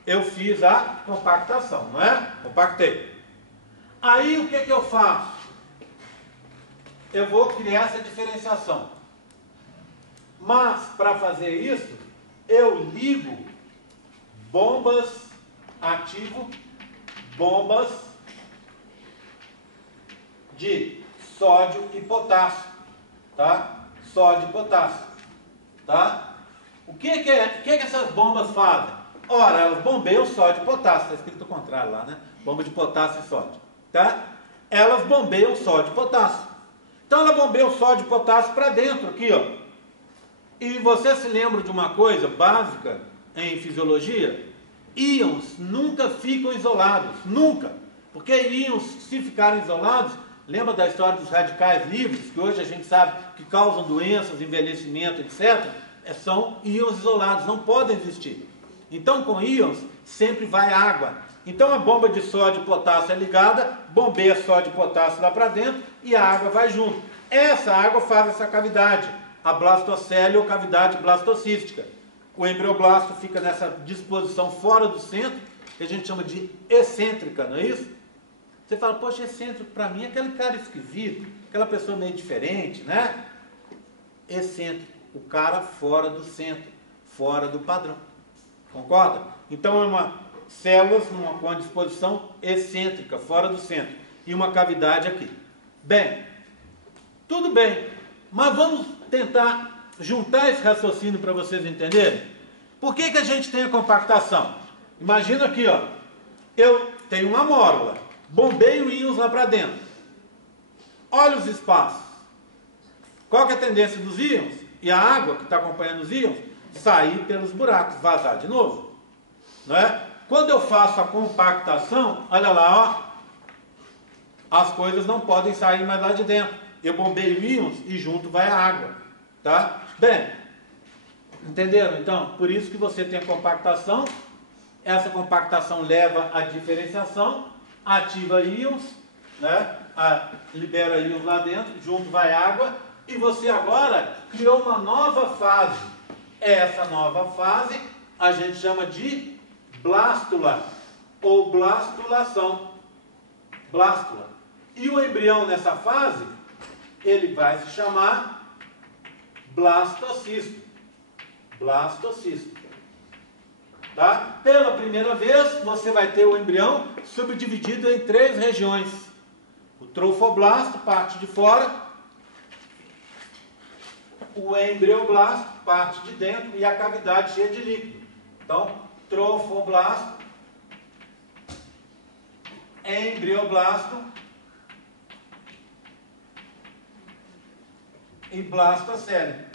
Eu fiz a compactação, não é? Compactei. Aí o que eu faço? Eu vou criar essa diferenciação. Mas, para fazer isso, eu ligo bombas, ativo bombas de sódio e potássio, tá? Sódio e potássio, tá? O que essas bombas fazem? Ora, elas bombeiam sódio e potássio, está escrito o contrário lá, né? Bomba de potássio e sódio, tá? Elas bombeiam sódio e potássio. Então ela bombeia o sódio e potássio para dentro aqui, ó. E você se lembra de uma coisa básica em fisiologia? Íons nunca ficam isolados, nunca. Porque íons, se ficarem isolados, lembra da história dos radicais livres, que hoje a gente sabe que causam doenças, envelhecimento, etc. São íons isolados, não podem existir. Então com íons sempre vai água. Então a bomba de sódio e potássio é ligada, bombeia sódio e potássio lá para dentro e a água vai junto. Essa água faz essa cavidade, a blastocele ou cavidade blastocística. O embrioblasto fica nessa disposição fora do centro, que a gente chama de excêntrica, não é isso? Você fala, poxa, excêntrico para mim é aquele cara esquisito, aquela pessoa meio diferente, né? Excêntrico, o cara fora do centro, fora do padrão. Concorda? Então é uma células com uma disposição excêntrica, fora do centro, e uma cavidade aqui. Bem, tudo bem, mas vamos tentar juntar esse raciocínio para vocês entenderem. Por que a gente tem a compactação? Imagina aqui, ó, eu tenho uma mórula, bombeio íons lá para dentro. Olha os espaços. Qual que é a tendência dos íons? E a água que está acompanhando os íons? sair pelos buracos, vazar de novo. Não é? Quando eu faço a compactação, olha lá, ó, as coisas não podem sair mais lá de dentro. Eu bombeio íons e junto vai a água. Tá? Bem, entenderam? Então, por isso que você tem a compactação. Essa compactação leva à diferenciação, ativa íons, né? Libera íons lá dentro, junto vai água, e você agora criou uma nova fase. Essa nova fase a gente chama de blástula, ou blastulação. Blástula. E o embrião nessa fase, ele vai se chamar blastocisto. Blastocisto. Tá? Pela primeira vez, você vai ter o embrião subdividido em 3 regiões. O trofoblasto, parte de fora. O embrioblasto, parte de dentro. E a cavidade cheia de líquido. Então, trofoblasto, embrioblasto e blastocele.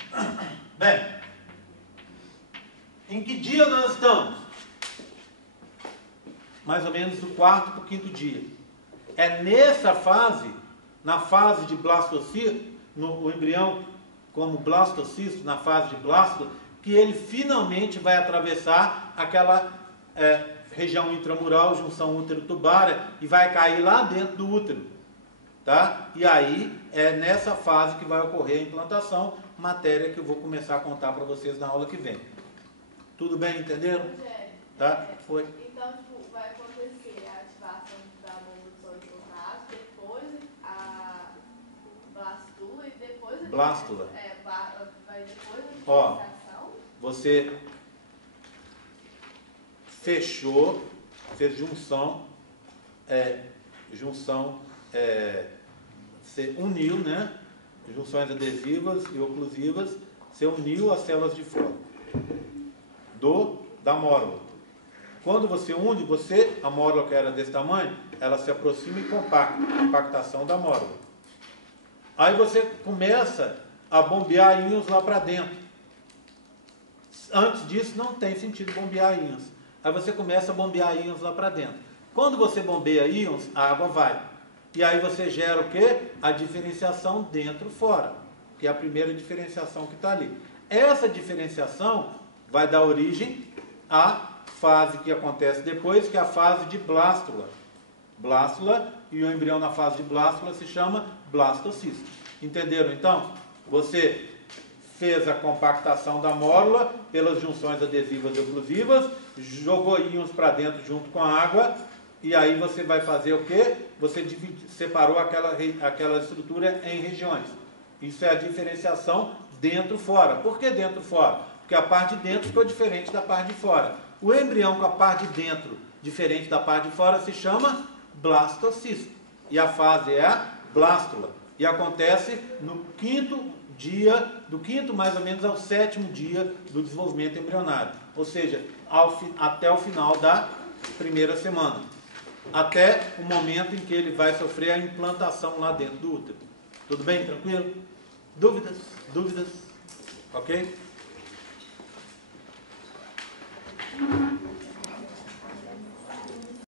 Bem, em que dia nós estamos? Mais ou menos do 4º para o 5º dia. É nessa fase, na fase de blastocisto, no embrião como blastocisto, na fase de blasto, que ele finalmente vai atravessar aquela região intramural, junção útero-tubária, e vai cair lá dentro do útero. Tá? E aí é nessa fase que vai ocorrer a implantação, matéria que eu vou começar a contar para vocês na aula que vem. Tudo bem, entenderam? Tá? Foi. Então, tipo, vai acontecer a ativação da bomba de sódio potássio, depois a blastula e depois a Blástula. vai depois a Ó, diferenciação. você fechou, fez junção, você uniu, né? Junções adesivas e oclusivas, você uniu as células de fora da mórula. Quando você une, a mórula que era desse tamanho, ela se aproxima e compacta, compactação da mórula. Aí você começa a bombear íons lá para dentro. Antes disso, não tem sentido bombear íons. Aí você começa a bombear íons lá para dentro. Quando você bombeia íons, a água vai. E aí você gera o quê? A diferenciação dentro-fora, que é a primeira diferenciação que está ali. Essa diferenciação vai dar origem à fase que acontece depois, que é a fase de blástula. Blástula, e o embrião na fase de blástula se chama blastocisto. Entenderam então? Você fez a compactação da mórula pelas junções adesivas e oclusivas, jogou íons para dentro junto com a água, e aí você vai fazer o quê? Você separou aquela estrutura em regiões. Isso é a diferenciação dentro-fora. Por que dentro-fora? Porque a parte de dentro ficou diferente da parte de fora. O embrião com a parte de dentro diferente da parte de fora se chama blastocisto. E a fase é a blástula. E acontece no 5º dia, do 5º mais ou menos ao 7º dia do desenvolvimento embrionário. Ou seja, até o final da primeira semana. Até o momento em que ele vai sofrer a implantação lá dentro do útero. Tudo bem? Tranquilo? Dúvidas? Dúvidas? Ok?